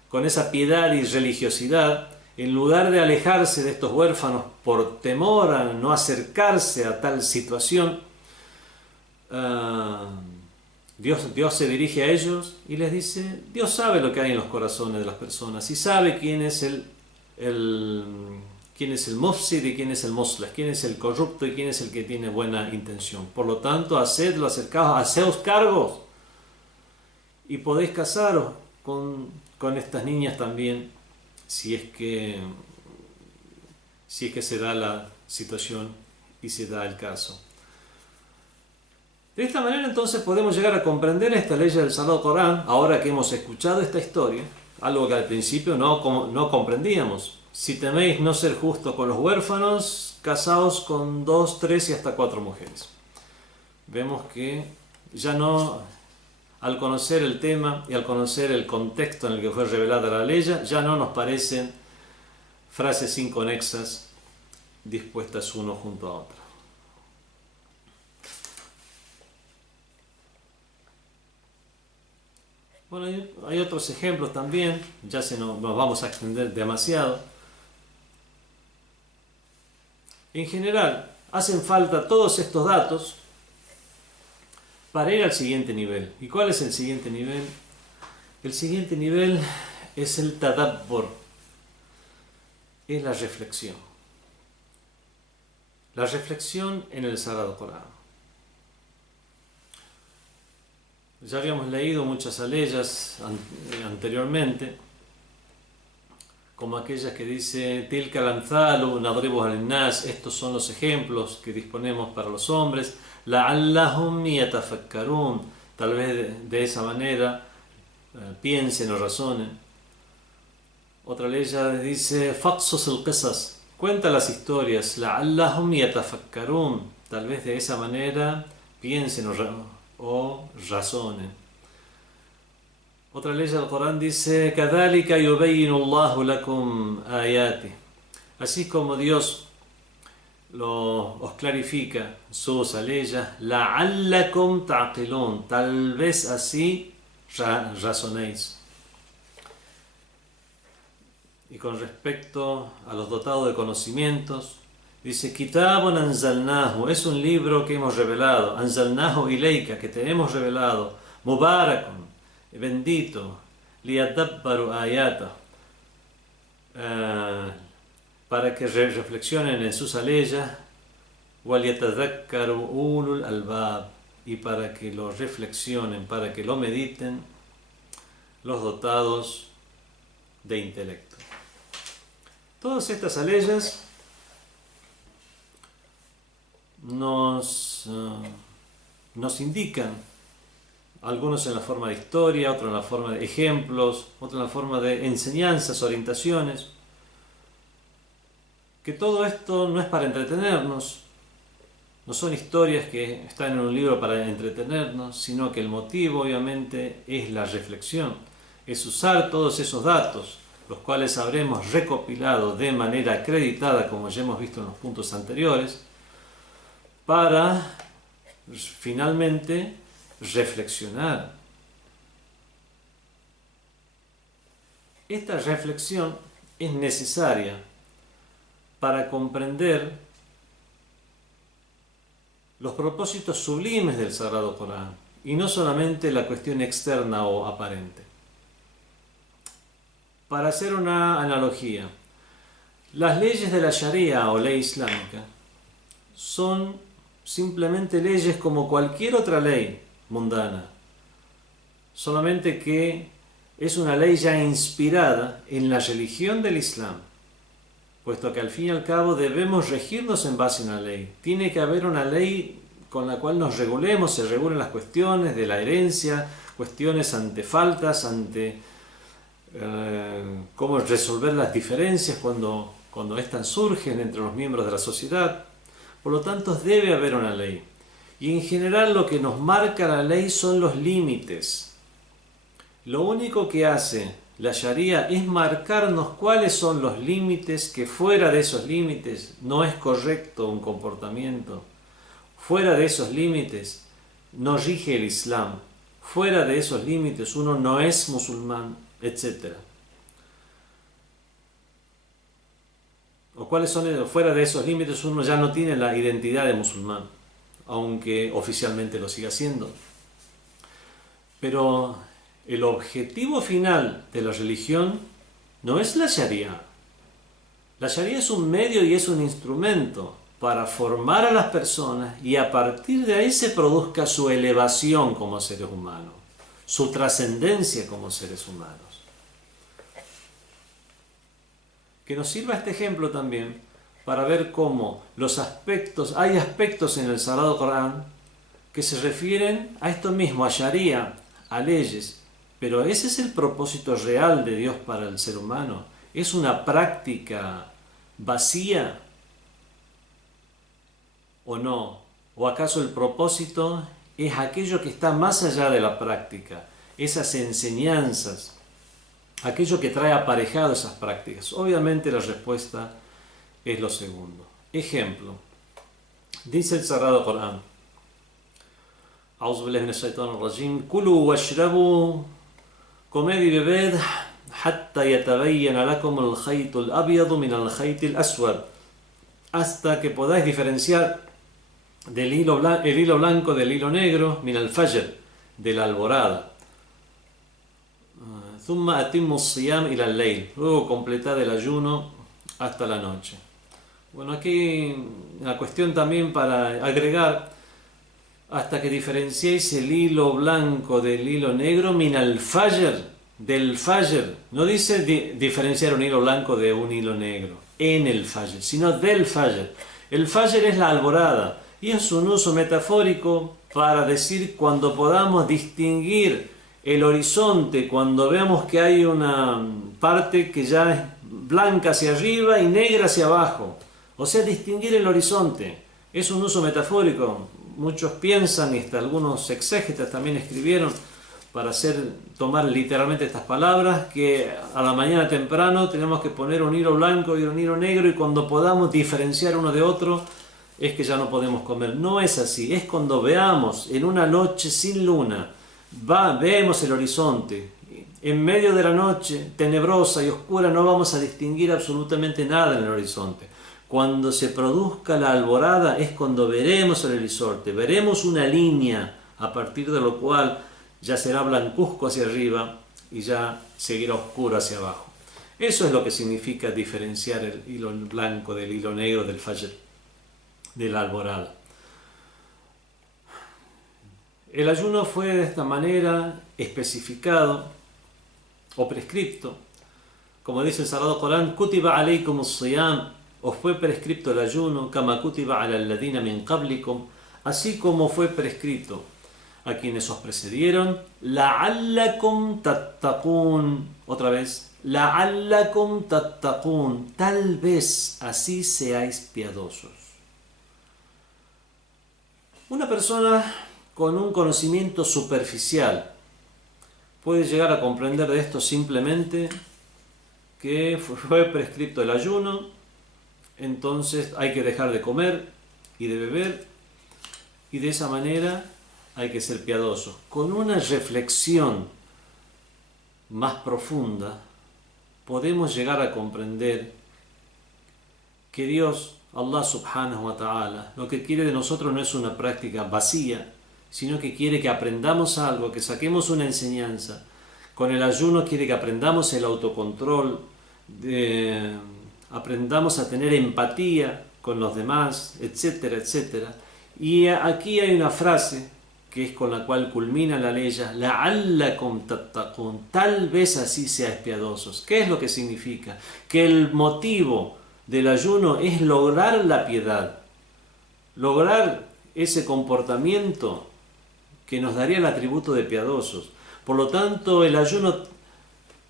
con esa piedad y religiosidad, en lugar de alejarse de estos huérfanos por temor a no acercarse a tal situación, Dios se dirige a ellos y les dice, Dios sabe lo que hay en los corazones de las personas y sabe quién es quién es el mufsid y quién es el muslih, quién es el corrupto y quién es el que tiene buena intención. Por lo tanto, hacedlo, acercaos, haceos cargos y podéis casaros con estas niñas también, si es que se da la situación y se da el caso. De esta manera entonces podemos llegar a comprender esta ley del Sagrado Corán, ahora que hemos escuchado esta historia, algo que al principio no comprendíamos. Si teméis no ser justos con los huérfanos, casaos con 2, 3 y hasta 4 mujeres. Vemos que ya no, al conocer el tema y al conocer el contexto en el que fue revelada la ley, ya no nos parecen frases inconexas dispuestas uno junto a otro. Bueno, hay otros ejemplos también, ya nos vamos a extender demasiado. En general, hacen falta todos estos datos para ir al siguiente nivel. ¿Y cuál es el siguiente nivel? El siguiente nivel es el tadabbur, es la reflexión. La reflexión en el Sagrado Corán. Ya habíamos leído muchas aleyas anteriormente, como aquellas que dice Tilka al-amthalu nadribuha lin-nas, estos son los ejemplos que disponemos para los hombres, la'allahum yatafakkarun, tal vez de esa manera piensen o razonen. Otra leya dice faqsus al-qisas, cuenta las historias, la'allahum yatafakkarun, tal vez de esa manera piensen o razonen. Otra ley del Corán dice كَذَلِكَ يُبَيِّنُ اللَّهُ لَكُمْ آيَاتِهِ, así como Dios os clarifica sus leyes, لَعَلَّكُمْ تَعْقِلُونَ, tal vez así razonéis. Y con respecto a los dotados de conocimientos, dice Kitabun anzalnahu, es un libro que hemos revelado, anzalnahu ilayka, que te hemos revelado, mubarakun, bendito, liyadabbaru ayata, para que reflexionen en sus leyes, waliyatadhakkaru ulul albab, y para que lo reflexionen, para que lo mediten los dotados de intelecto. Todas estas leyes nos indican, algunos en la forma de historia, otros en la forma de ejemplos, otros en la forma de enseñanzas, orientaciones, que todo esto no es para entretenernos, no son historias que están en un libro para entretenernos, sino que el motivo obviamente es la reflexión, es usar todos esos datos, los cuales habremos recopilado de manera acreditada, como ya hemos visto en los puntos anteriores, para finalmente reflexionar. Esta reflexión es necesaria para comprender los propósitos sublimes del Sagrado Corán y no solamente la cuestión externa o aparente. Para hacer una analogía, las leyes de la Sharia o ley islámica son simplemente leyes como cualquier otra ley mundana, solamente que es una ley ya inspirada en la religión del Islam, puesto que al fin y al cabo debemos regirnos en base a una ley. Tiene que haber una ley con la cual nos regulemos, se regulen las cuestiones de la herencia, cuestiones ante faltas, ante cómo resolver las diferencias cuando éstas surgen entre los miembros de la sociedad. Por lo tanto, debe haber una ley. Y en general lo que nos marca la ley son los límites. Lo único que hace La Sharia es marcarnos cuáles son los límites, que fuera de esos límites no es correcto un comportamiento. Fuera de esos límites no rige el Islam. Fuera de esos límites uno no es musulmán, etc. O cuáles son, fuera de esos límites uno ya no tiene la identidad de musulmán, aunque oficialmente lo siga siendo. Pero el objetivo final de la religión no es la Sharia. La Sharia es un medio y es un instrumento para formar a las personas y a partir de ahí se produzca su elevación como seres humanos, su trascendencia como seres humanos. Que nos sirva este ejemplo también para ver cómo hay aspectos en el Sagrado Corán que se refieren a esto mismo, a Sharia, a leyes, pero ese es el propósito real de Dios para el ser humano. ¿Es una práctica vacía o no? ¿O acaso el propósito es aquello que está más allá de la práctica, esas enseñanzas, aquello que trae aparejado esas prácticas? Obviamente la respuesta es lo segundo. Ejemplo, dice el Sagrado Corán: A'udhu billahi minash shaitanir rajim, Kulu washrabu, comed y bebed, hatta yatabayyana lakum al-khayt al-abyadu min al-khayt al-aswad, hasta que podáis diferenciar el hilo blanco del hilo negro, min al-fajr, de la alborada. Thumma atimmu as-siyam ila al-layl, luego completad el ayuno hasta la noche. Bueno, aquí la cuestión también para agregar: hasta que diferenciéis el hilo blanco del hilo negro, min al-fajr, del fajr. No dice diferenciar un hilo blanco de un hilo negro en el fajr, sino del fajr. El fajr es la alborada y es un uso metafórico para decir cuando podamos distinguir el horizonte, cuando veamos que hay una parte que ya es blanca hacia arriba y negra hacia abajo. O sea, distinguir el horizonte. Es un uso metafórico. Muchos piensan, y hasta algunos exégetas también escribieron para tomar literalmente estas palabras, que a la mañana temprano tenemos que poner un hilo blanco y un hilo negro, y cuando podamos diferenciar uno de otro es que ya no podemos comer. No es así. Es cuando veamos en una noche sin luna, vemos el horizonte, en medio de la noche tenebrosa y oscura, no vamos a distinguir absolutamente nada en el horizonte. Cuando se produzca la alborada es cuando veremos el horizonte, veremos una línea, a partir de lo cual ya será blancuzco hacia arriba y ya seguirá oscuro hacia abajo. Eso es lo que significa diferenciar el hilo blanco del hilo negro del fajr, de la alborada. El ayuno fue de esta manera especificado o prescripto. Como dice el Sagrado Corán: Kutiba alaykumus siyam, os fue prescripto el ayuno, kama kutiba ala alladhina min qablikum, así como fue prescrito a quienes os precedieron, la'allakum tattaqun, otra vez, la'allakum tattaqun, tal vez así seáis piadosos. Una persona con un conocimiento superficial puede llegar a comprender de esto simplemente que fue prescripto el ayuno, entonces hay que dejar de comer y de beber, y de esa manera hay que ser piadosos. Con una reflexión más profunda podemos llegar a comprender que Dios, Allah subhanahu wa ta'ala, lo que quiere de nosotros no es una práctica vacía, sino que quiere que aprendamos algo, que saquemos una enseñanza. Con el ayuno quiere que aprendamos el autocontrol, aprendamos a tener empatía con los demás, etcétera, etcétera. Y aquí hay una frase que es con la cual culmina la ley: la'allakum tattaqun, tal vez así seáis piadosos. ¿Qué es lo que significa? Que el motivo del ayuno es lograr la piedad, lograr ese comportamiento que nos daría el atributo de piadosos. Por lo tanto, el ayuno,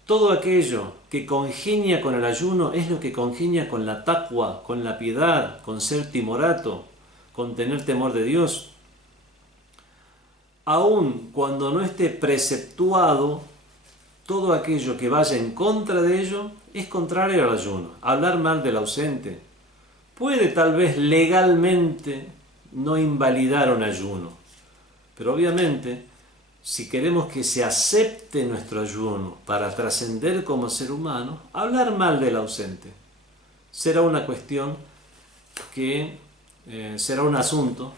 todo aquello que congenia con el ayuno es lo que congenia con la taqwa, con la piedad, con ser timorato, con tener temor de Dios. Aun cuando no esté preceptuado, todo aquello que vaya en contra de ello es contrario al ayuno. Hablar mal del ausente puede tal vez legalmente no invalidar un ayuno, pero obviamente si queremos que se acepte nuestro ayuno para trascender como ser humano, hablar mal del ausente será una cuestión que será un asunto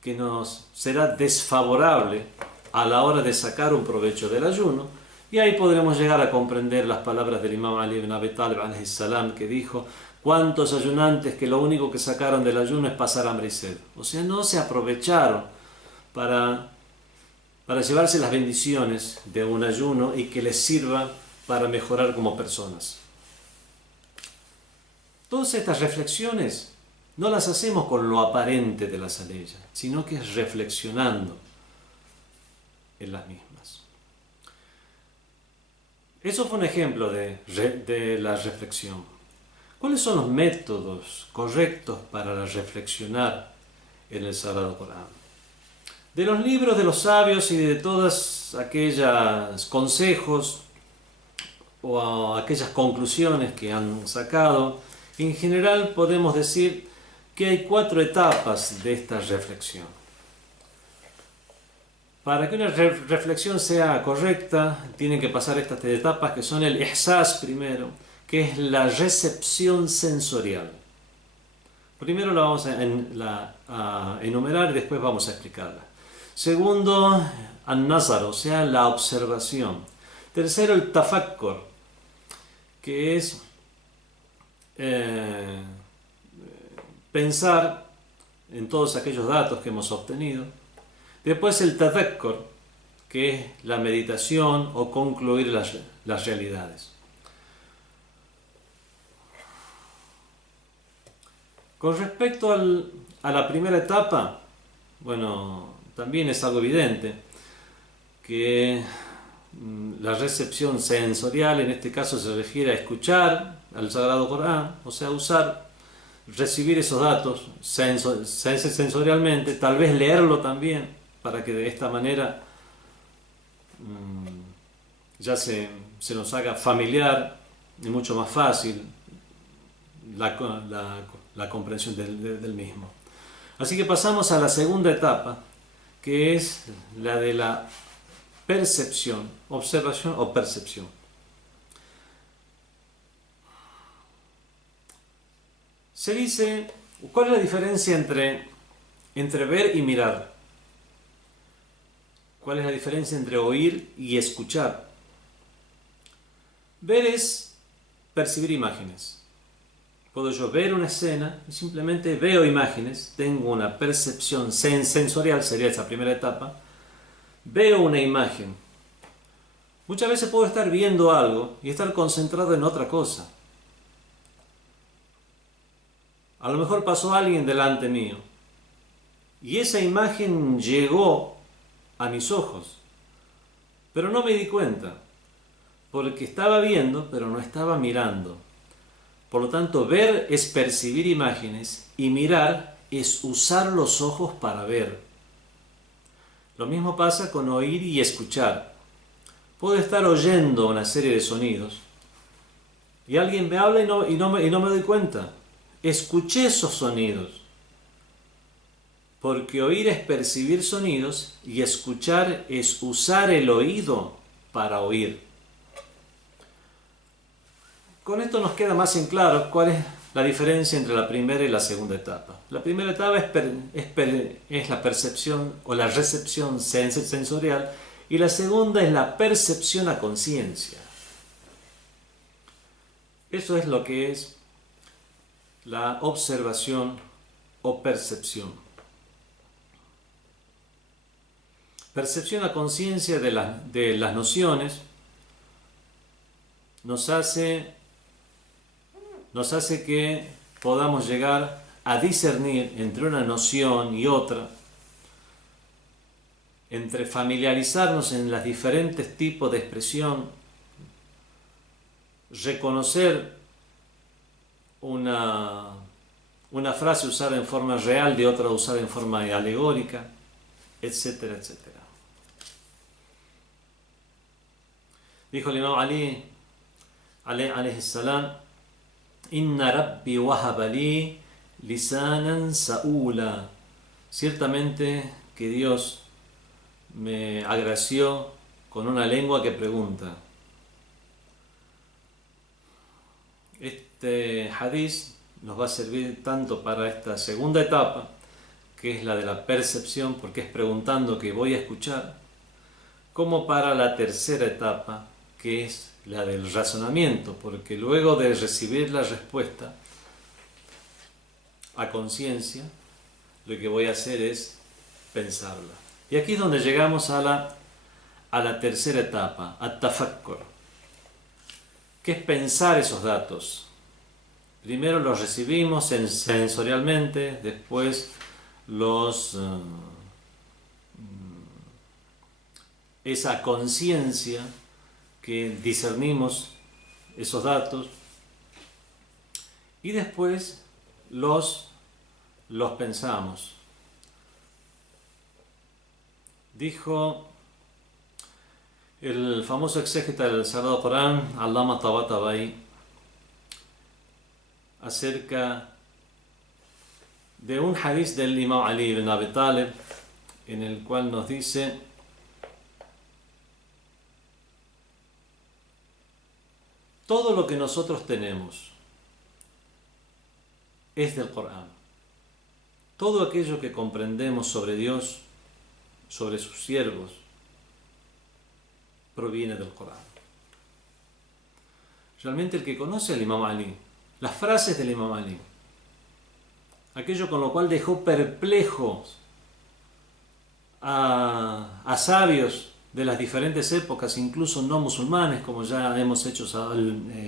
que nos será desfavorable a la hora de sacar un provecho del ayuno, y ahí podremos llegar a comprender las palabras del imam Ali ibn Abi Talib alayhi salam, que dijo: cuántos ayunantes que lo único que sacaron del ayuno es pasar hambre y sed, o sea, no se aprovecharon para llevarse las bendiciones de un ayuno y que les sirva para mejorar como personas. Todas estas reflexiones no las hacemos con lo aparente de las leyes, sino que es reflexionando en las mismas. Eso fue un ejemplo de la reflexión. ¿Cuáles son los métodos correctos para reflexionar en el Sagrado Corán? De los libros de los sabios y de todos aquellos consejos o aquellas conclusiones que han sacado, en general podemos decir que hay 4 etapas de esta reflexión. Para que una reflexión sea correcta, tienen que pasar estas 3 etapas, que son el ihsas primero, que es la recepción sensorial. Primero la vamos a enumerar y después vamos a explicarla. Segundo, an-nazar, o sea, la observación. Tercero, el tafakkur, que es pensar en todos aquellos datos que hemos obtenido. Después el tadakkur, que es la meditación o concluir las realidades. Con respecto a la primera etapa, bueno, también es algo evidente que la recepción sensorial en este caso se refiere a escuchar al Sagrado Corán, o sea, recibir esos datos sensorialmente, tal vez leerlo también, para que de esta manera ya se nos haga familiar y mucho más fácil la comprensión del mismo. Así que pasamos a la segunda etapa, que es la de la percepción, observación o percepción. Se dice, ¿cuál es la diferencia entre ver y mirar? ¿Cuál es la diferencia entre oír y escuchar? Ver es percibir imágenes. Puedo yo ver una escena y simplemente veo imágenes, tengo una percepción sensorial, sería esa primera etapa. Veo una imagen. Muchas veces puedo estar viendo algo y estar concentrado en otra cosa. A lo mejor pasó alguien delante mío y esa imagen llegó a mis ojos, pero no me di cuenta, porque estaba viendo, pero no estaba mirando. Por lo tanto, ver es percibir imágenes y mirar es usar los ojos para ver. Lo mismo pasa con oír y escuchar. Puedo estar oyendo una serie de sonidos y alguien me habla y no me doy cuenta. Escuché esos sonidos, porque oír es percibir sonidos y escuchar es usar el oído para oír. Con esto nos queda más en claro cuál es la diferencia entre la primera y la segunda etapa. La primera etapa es la percepción o la recepción sensorial, y la segunda es la percepción a conciencia. Eso es lo que es la observación o percepción. Percepción a conciencia de las nociones nos hace que podamos llegar a discernir entre una noción y otra, entre familiarizarnos en los diferentes tipos de expresión, reconocer una frase usada en forma real de otra usada en forma alegórica, etcétera, etcétera. Dijo el Imam Ali, alayhi salam, Inna Rabbi wahaba li lisanan sa'ula. Ciertamente que Dios me agració con una lengua que pregunta. Este hadiz nos va a servir tanto para esta segunda etapa, que es la de la percepción, porque es preguntando que voy a escuchar, como para la tercera etapa, que es la del razonamiento, porque luego de recibir la respuesta a conciencia, lo que voy a hacer es pensarla. Y aquí es donde llegamos a la tercera etapa, at-tafakkur, que es pensar esos datos. Primero los recibimos sensorialmente, después esa conciencia que discernimos esos datos y después los pensamos. Dijo el famoso exégeta del Sagrado Corán, Allama Tabatabai, acerca de un hadiz del Imam Ali ibn Abi Talib, en el cual nos dice: todo lo que nosotros tenemos es del Corán. Todo aquello que comprendemos sobre Dios, sobre sus siervos, proviene del Corán. Realmente el que conoce al Imam Ali, las frases del Imam Ali, aquello con lo cual dejó perplejos a sabios de las diferentes épocas, incluso no musulmanes, como ya hemos hecho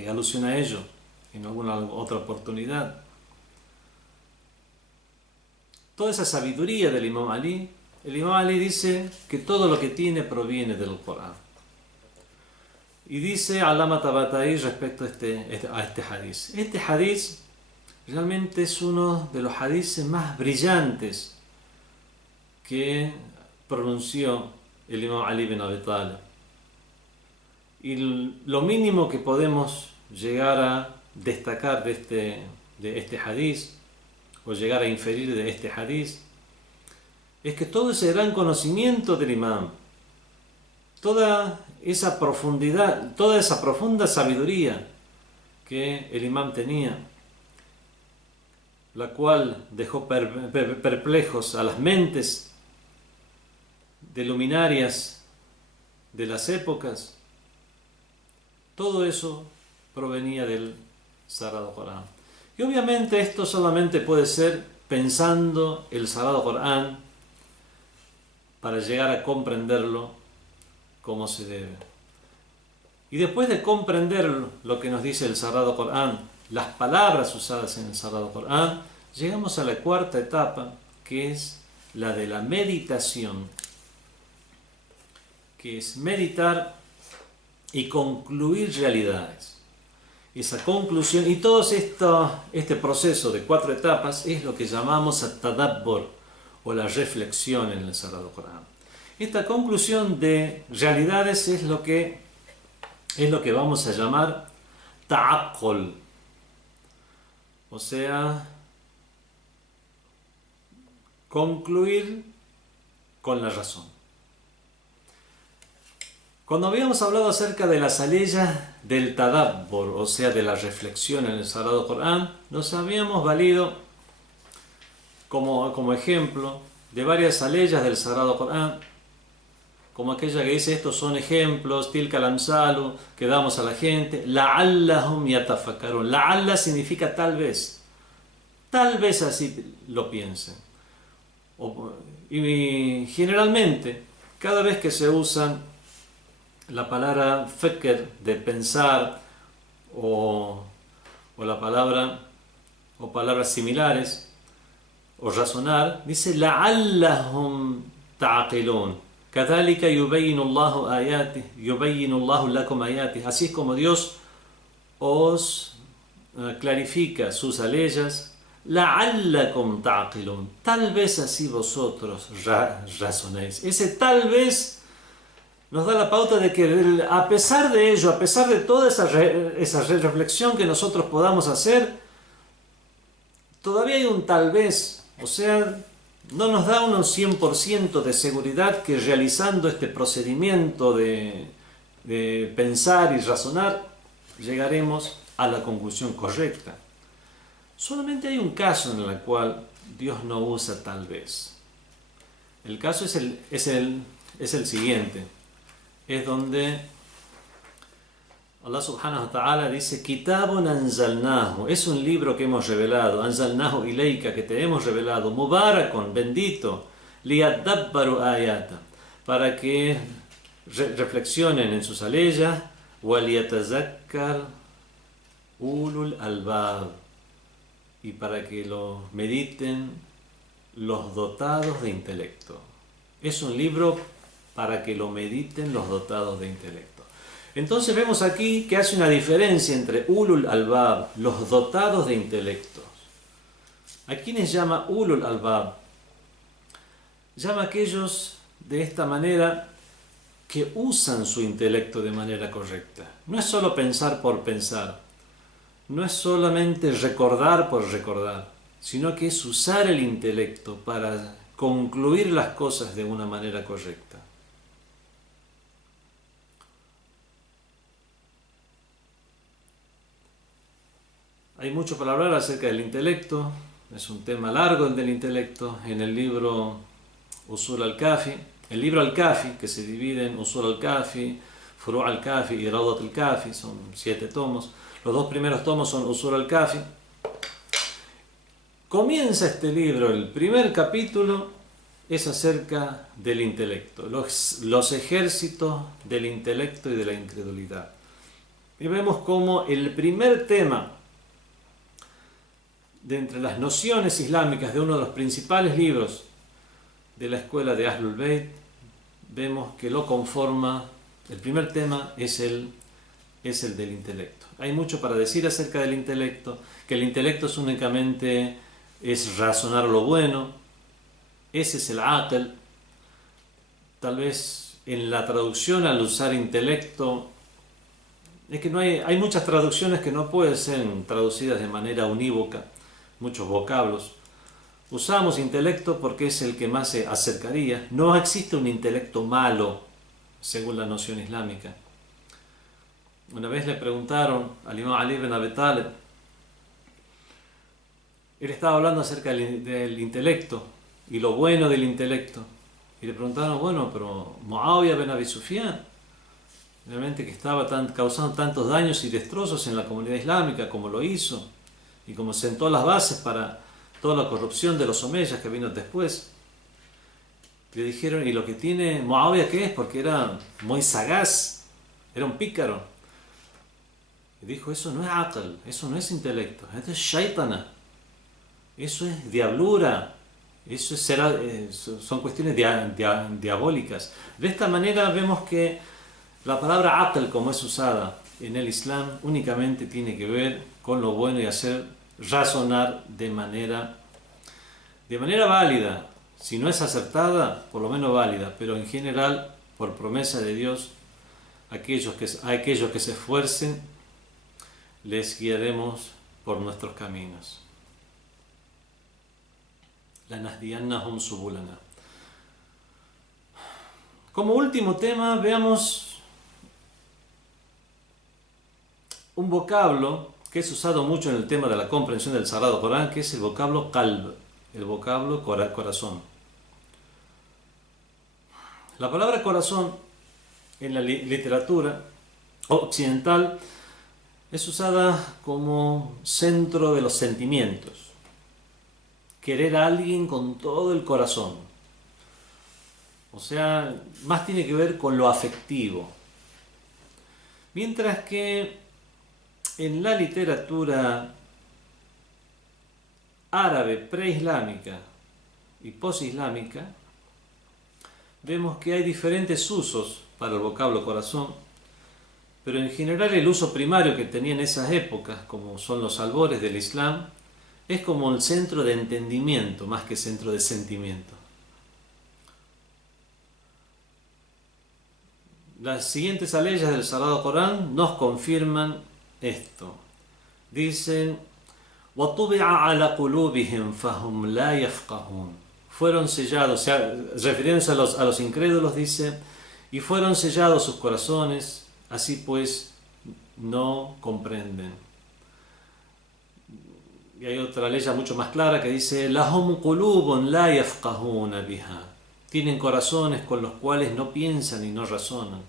alusión a ello en alguna otra oportunidad. Toda esa sabiduría del Imam Ali, el Imam Ali dice que todo lo que tiene proviene del Corán. Y dice Allama Tabatabai respecto a este hadiz. Este hadiz realmente es uno de los hadices más brillantes que pronunció el Imam Ali ibn Abi Talib. Y lo mínimo que podemos llegar a destacar de este hadiz, o llegar a inferir de este hadiz, es que todo ese gran conocimiento del imam, toda esa profundidad, toda esa profunda sabiduría que el imam tenía, la cual dejó perplejos a las mentes de luminarias de las épocas, todo eso provenía del Sagrado Corán. Y obviamente esto solamente puede ser pensando el Sagrado Corán para llegar a comprenderlo como se debe. Y después de comprender lo que nos dice el Sagrado Corán, las palabras usadas en el Sagrado Corán, llegamos a la cuarta etapa, que es la de la meditación, que es meditar y concluir realidades. Esa conclusión y todo este proceso de 4 etapas es lo que llamamos at-tadabbur, o la reflexión en el Sagrado Corán. Esta conclusión de realidades es lo que vamos a llamar ta'aqqul, o sea, concluir con la razón. Cuando habíamos hablado acerca de las aleyas del tadabbur, o sea, de la reflexión en el Sagrado Corán, nos habíamos valido como ejemplo de varias aleyas del Sagrado Corán, como aquella que dice: estos son ejemplos, tilka al-amsalu, que damos a la gente, la'allahum yatafakkarun. La'alla significa tal vez así lo piensen. Y generalmente, cada vez que se usa la palabra fikr, de pensar, o palabras similares, o razonar, dice la'allahum ta'qilun, kadhalika yubayyinu Allahu ayatih, yubayyinu Allahu lakum ayatih. Así es como Dios os clarifica sus aleyas, la'allakum ta'qilun, tal vez así vosotros razonéis. Ese tal vez nos da la pauta de que a pesar de ello, a pesar de toda esa reflexión que nosotros podamos hacer, todavía hay un tal vez, o sea, no nos da un 100% de seguridad que realizando este procedimiento de pensar y razonar, llegaremos a la conclusión correcta. Solamente hay un caso en el cual Dios no usa tal vez. El caso es el siguiente. Es donde Allah subhanahu wa ta'ala dice: Kitabun anzalnahu, es un libro que hemos revelado, anzalnahu ilayka, que te hemos revelado, mubarakun, bendito, liyadabbaru ayata, para que reflexionen en sus aleyas, waliyatazakkar ulul albab, y para que lo mediten los dotados de intelecto. Es un libro para que lo mediten los dotados de intelecto. Entonces vemos aquí que hace una diferencia entre ulul albab, los dotados de intelectos. ¿A quiénes llama ulul albab? Llama a aquellos de esta manera que usan su intelecto de manera correcta. No es solo pensar por pensar, no es solamente recordar por recordar, sino que es usar el intelecto para concluir las cosas de una manera correcta. Hay mucho para hablar acerca del intelecto, es un tema largo el del intelecto. En el libro Usul al-Kafi, el libro al-Kafi, que se divide en Usul al-Kafi, Furu' al-Kafi y Rawdat al-Kafi, son 7 tomos. Los 2 primeros tomos son Usul al-Kafi. Comienza este libro, el primer capítulo es acerca del intelecto, los ejércitos del intelecto y de la incredulidad. Y vemos como el primer tema de entre las nociones islámicas de uno de los principales libros de la escuela de Ahlul Bayt, vemos que lo conforma, el primer tema es el del intelecto. Hay mucho para decir acerca del intelecto, que el intelecto es razonar lo bueno, ese es el aql. Tal vez en la traducción, al usar intelecto, es que no hay muchas traducciones que no pueden ser traducidas de manera unívoca, muchos vocablos. Usamos intelecto porque es el que más se acercaría. No existe un intelecto malo, según la noción islámica. Una vez le preguntaron al imam Ali ibn Abi Talib, él estaba hablando acerca del intelecto y lo bueno del intelecto, y le preguntaron: bueno, pero Muawiyah ibn Abi Sufyan, realmente que estaba causando tantos daños y destrozos en la comunidad islámica como lo hizo, y como sentó las bases para toda la corrupción de los omeyas que vino después. Le dijeron: ¿y lo que tiene Muawiyah qué es? Porque era muy sagaz, era un pícaro. Y dijo: eso no es aql, eso no es intelecto, esto es shaitana, eso es diablura, eso son cuestiones diabólicas. De esta manera vemos que la palabra aql, como es usada en el Islam, únicamente tiene que ver con lo bueno y hacer razonar de manera válida. Si no es acertada, por lo menos válida, pero en general, por promesa de Dios, a aquellos que se esfuercen, les guiaremos por nuestros caminos. Lanahdiyannahum subulana. Como último tema, veamos un vocablo que es usado mucho en el tema de la comprensión del Sagrado Corán, que es el vocablo qalb, el vocablo corazón. La palabra corazón en la literatura occidental es usada como centro de los sentimientos. Querer a alguien con todo el corazón. O sea, más tiene que ver con lo afectivo. Mientras que en la literatura árabe preislámica y posislámica, vemos que hay diferentes usos para el vocablo corazón, pero en general el uso primario que tenía en esas épocas, como son los albores del Islam, es como el centro de entendimiento más que centro de sentimiento. las siguientes aleyas del Sagrado Corán nos confirman esto. Dicen: وَطُبِعَ عَلَى قُلُوبِهِمْ فَهُمْ لَا يَفْقَهُونَ. Fueron sellados, o sea, refiriéndose a los incrédulos, dice: y fueron sellados sus corazones, así pues no comprenden. Y hay otra ley mucho más clara que dice: لَهُمْ قُلُوبٌ لَا يَفْقَهُونَ بِهَا. Tienen corazones con los cuales no piensan y no razonan.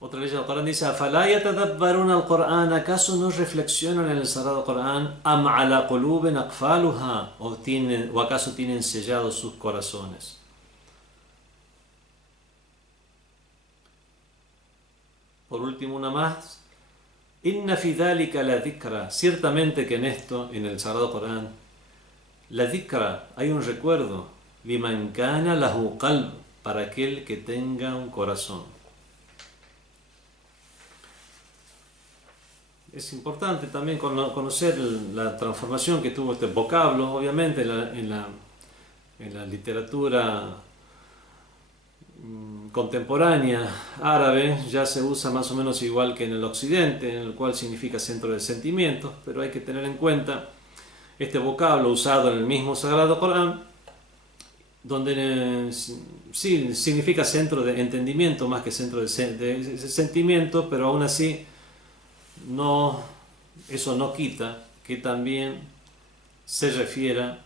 Otra ley del Corán dice: أَفَلَا يَتَدَبَّرُونَ الْقُرْآنَ. ¿Acaso no reflexionan en el Sagrado Corán? أَمْ عَلَى قُلُوبٍ أَقْفَالُهَا. ¿O acaso tienen sellados sus corazones? Por último, una más: Inna fi dhalika la dhikra. Ciertamente que en esto, en el Sagrado Corán, la dhikra, hay un recuerdo. Liman kana lahu qalb, para aquel que tenga un corazón. Es importante también conocer la transformación que tuvo este vocablo. Obviamente en la literatura contemporánea árabe ya se usa más o menos igual que en el occidente, en el cual significa centro de sentimientos, pero hay que tener en cuenta este vocablo usado en el mismo Sagrado Corán, donde sí significa centro de entendimiento más que centro de sentimiento, pero aún así eso no quita que también se refiera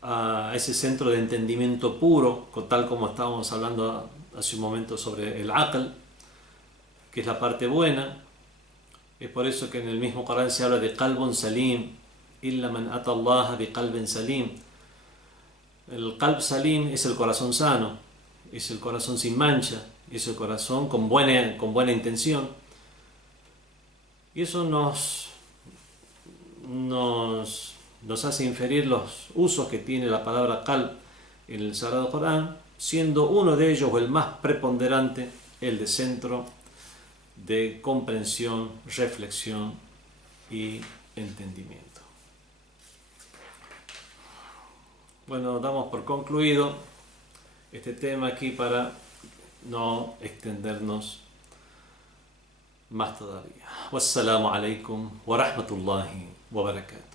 a ese centro de entendimiento puro, tal como estábamos hablando hace un momento sobre el aql, que es la parte buena. Es por eso que en el mismo Corán se habla de qalbun salim, illa man ata Allah bi qalbin salim. El qalb salim es el corazón sano, es el corazón sin mancha, es el corazón con buena intención. Y eso nos hace inferir los usos que tiene la palabra qalb en el Sagrado Corán, siendo uno de ellos, o el más preponderante, el de centro de comprensión, reflexión y entendimiento. Bueno, damos por concluido este tema aquí para no extendernos más todavía. Wassalamu alaikum wa rahmatullahi wa barakatuh.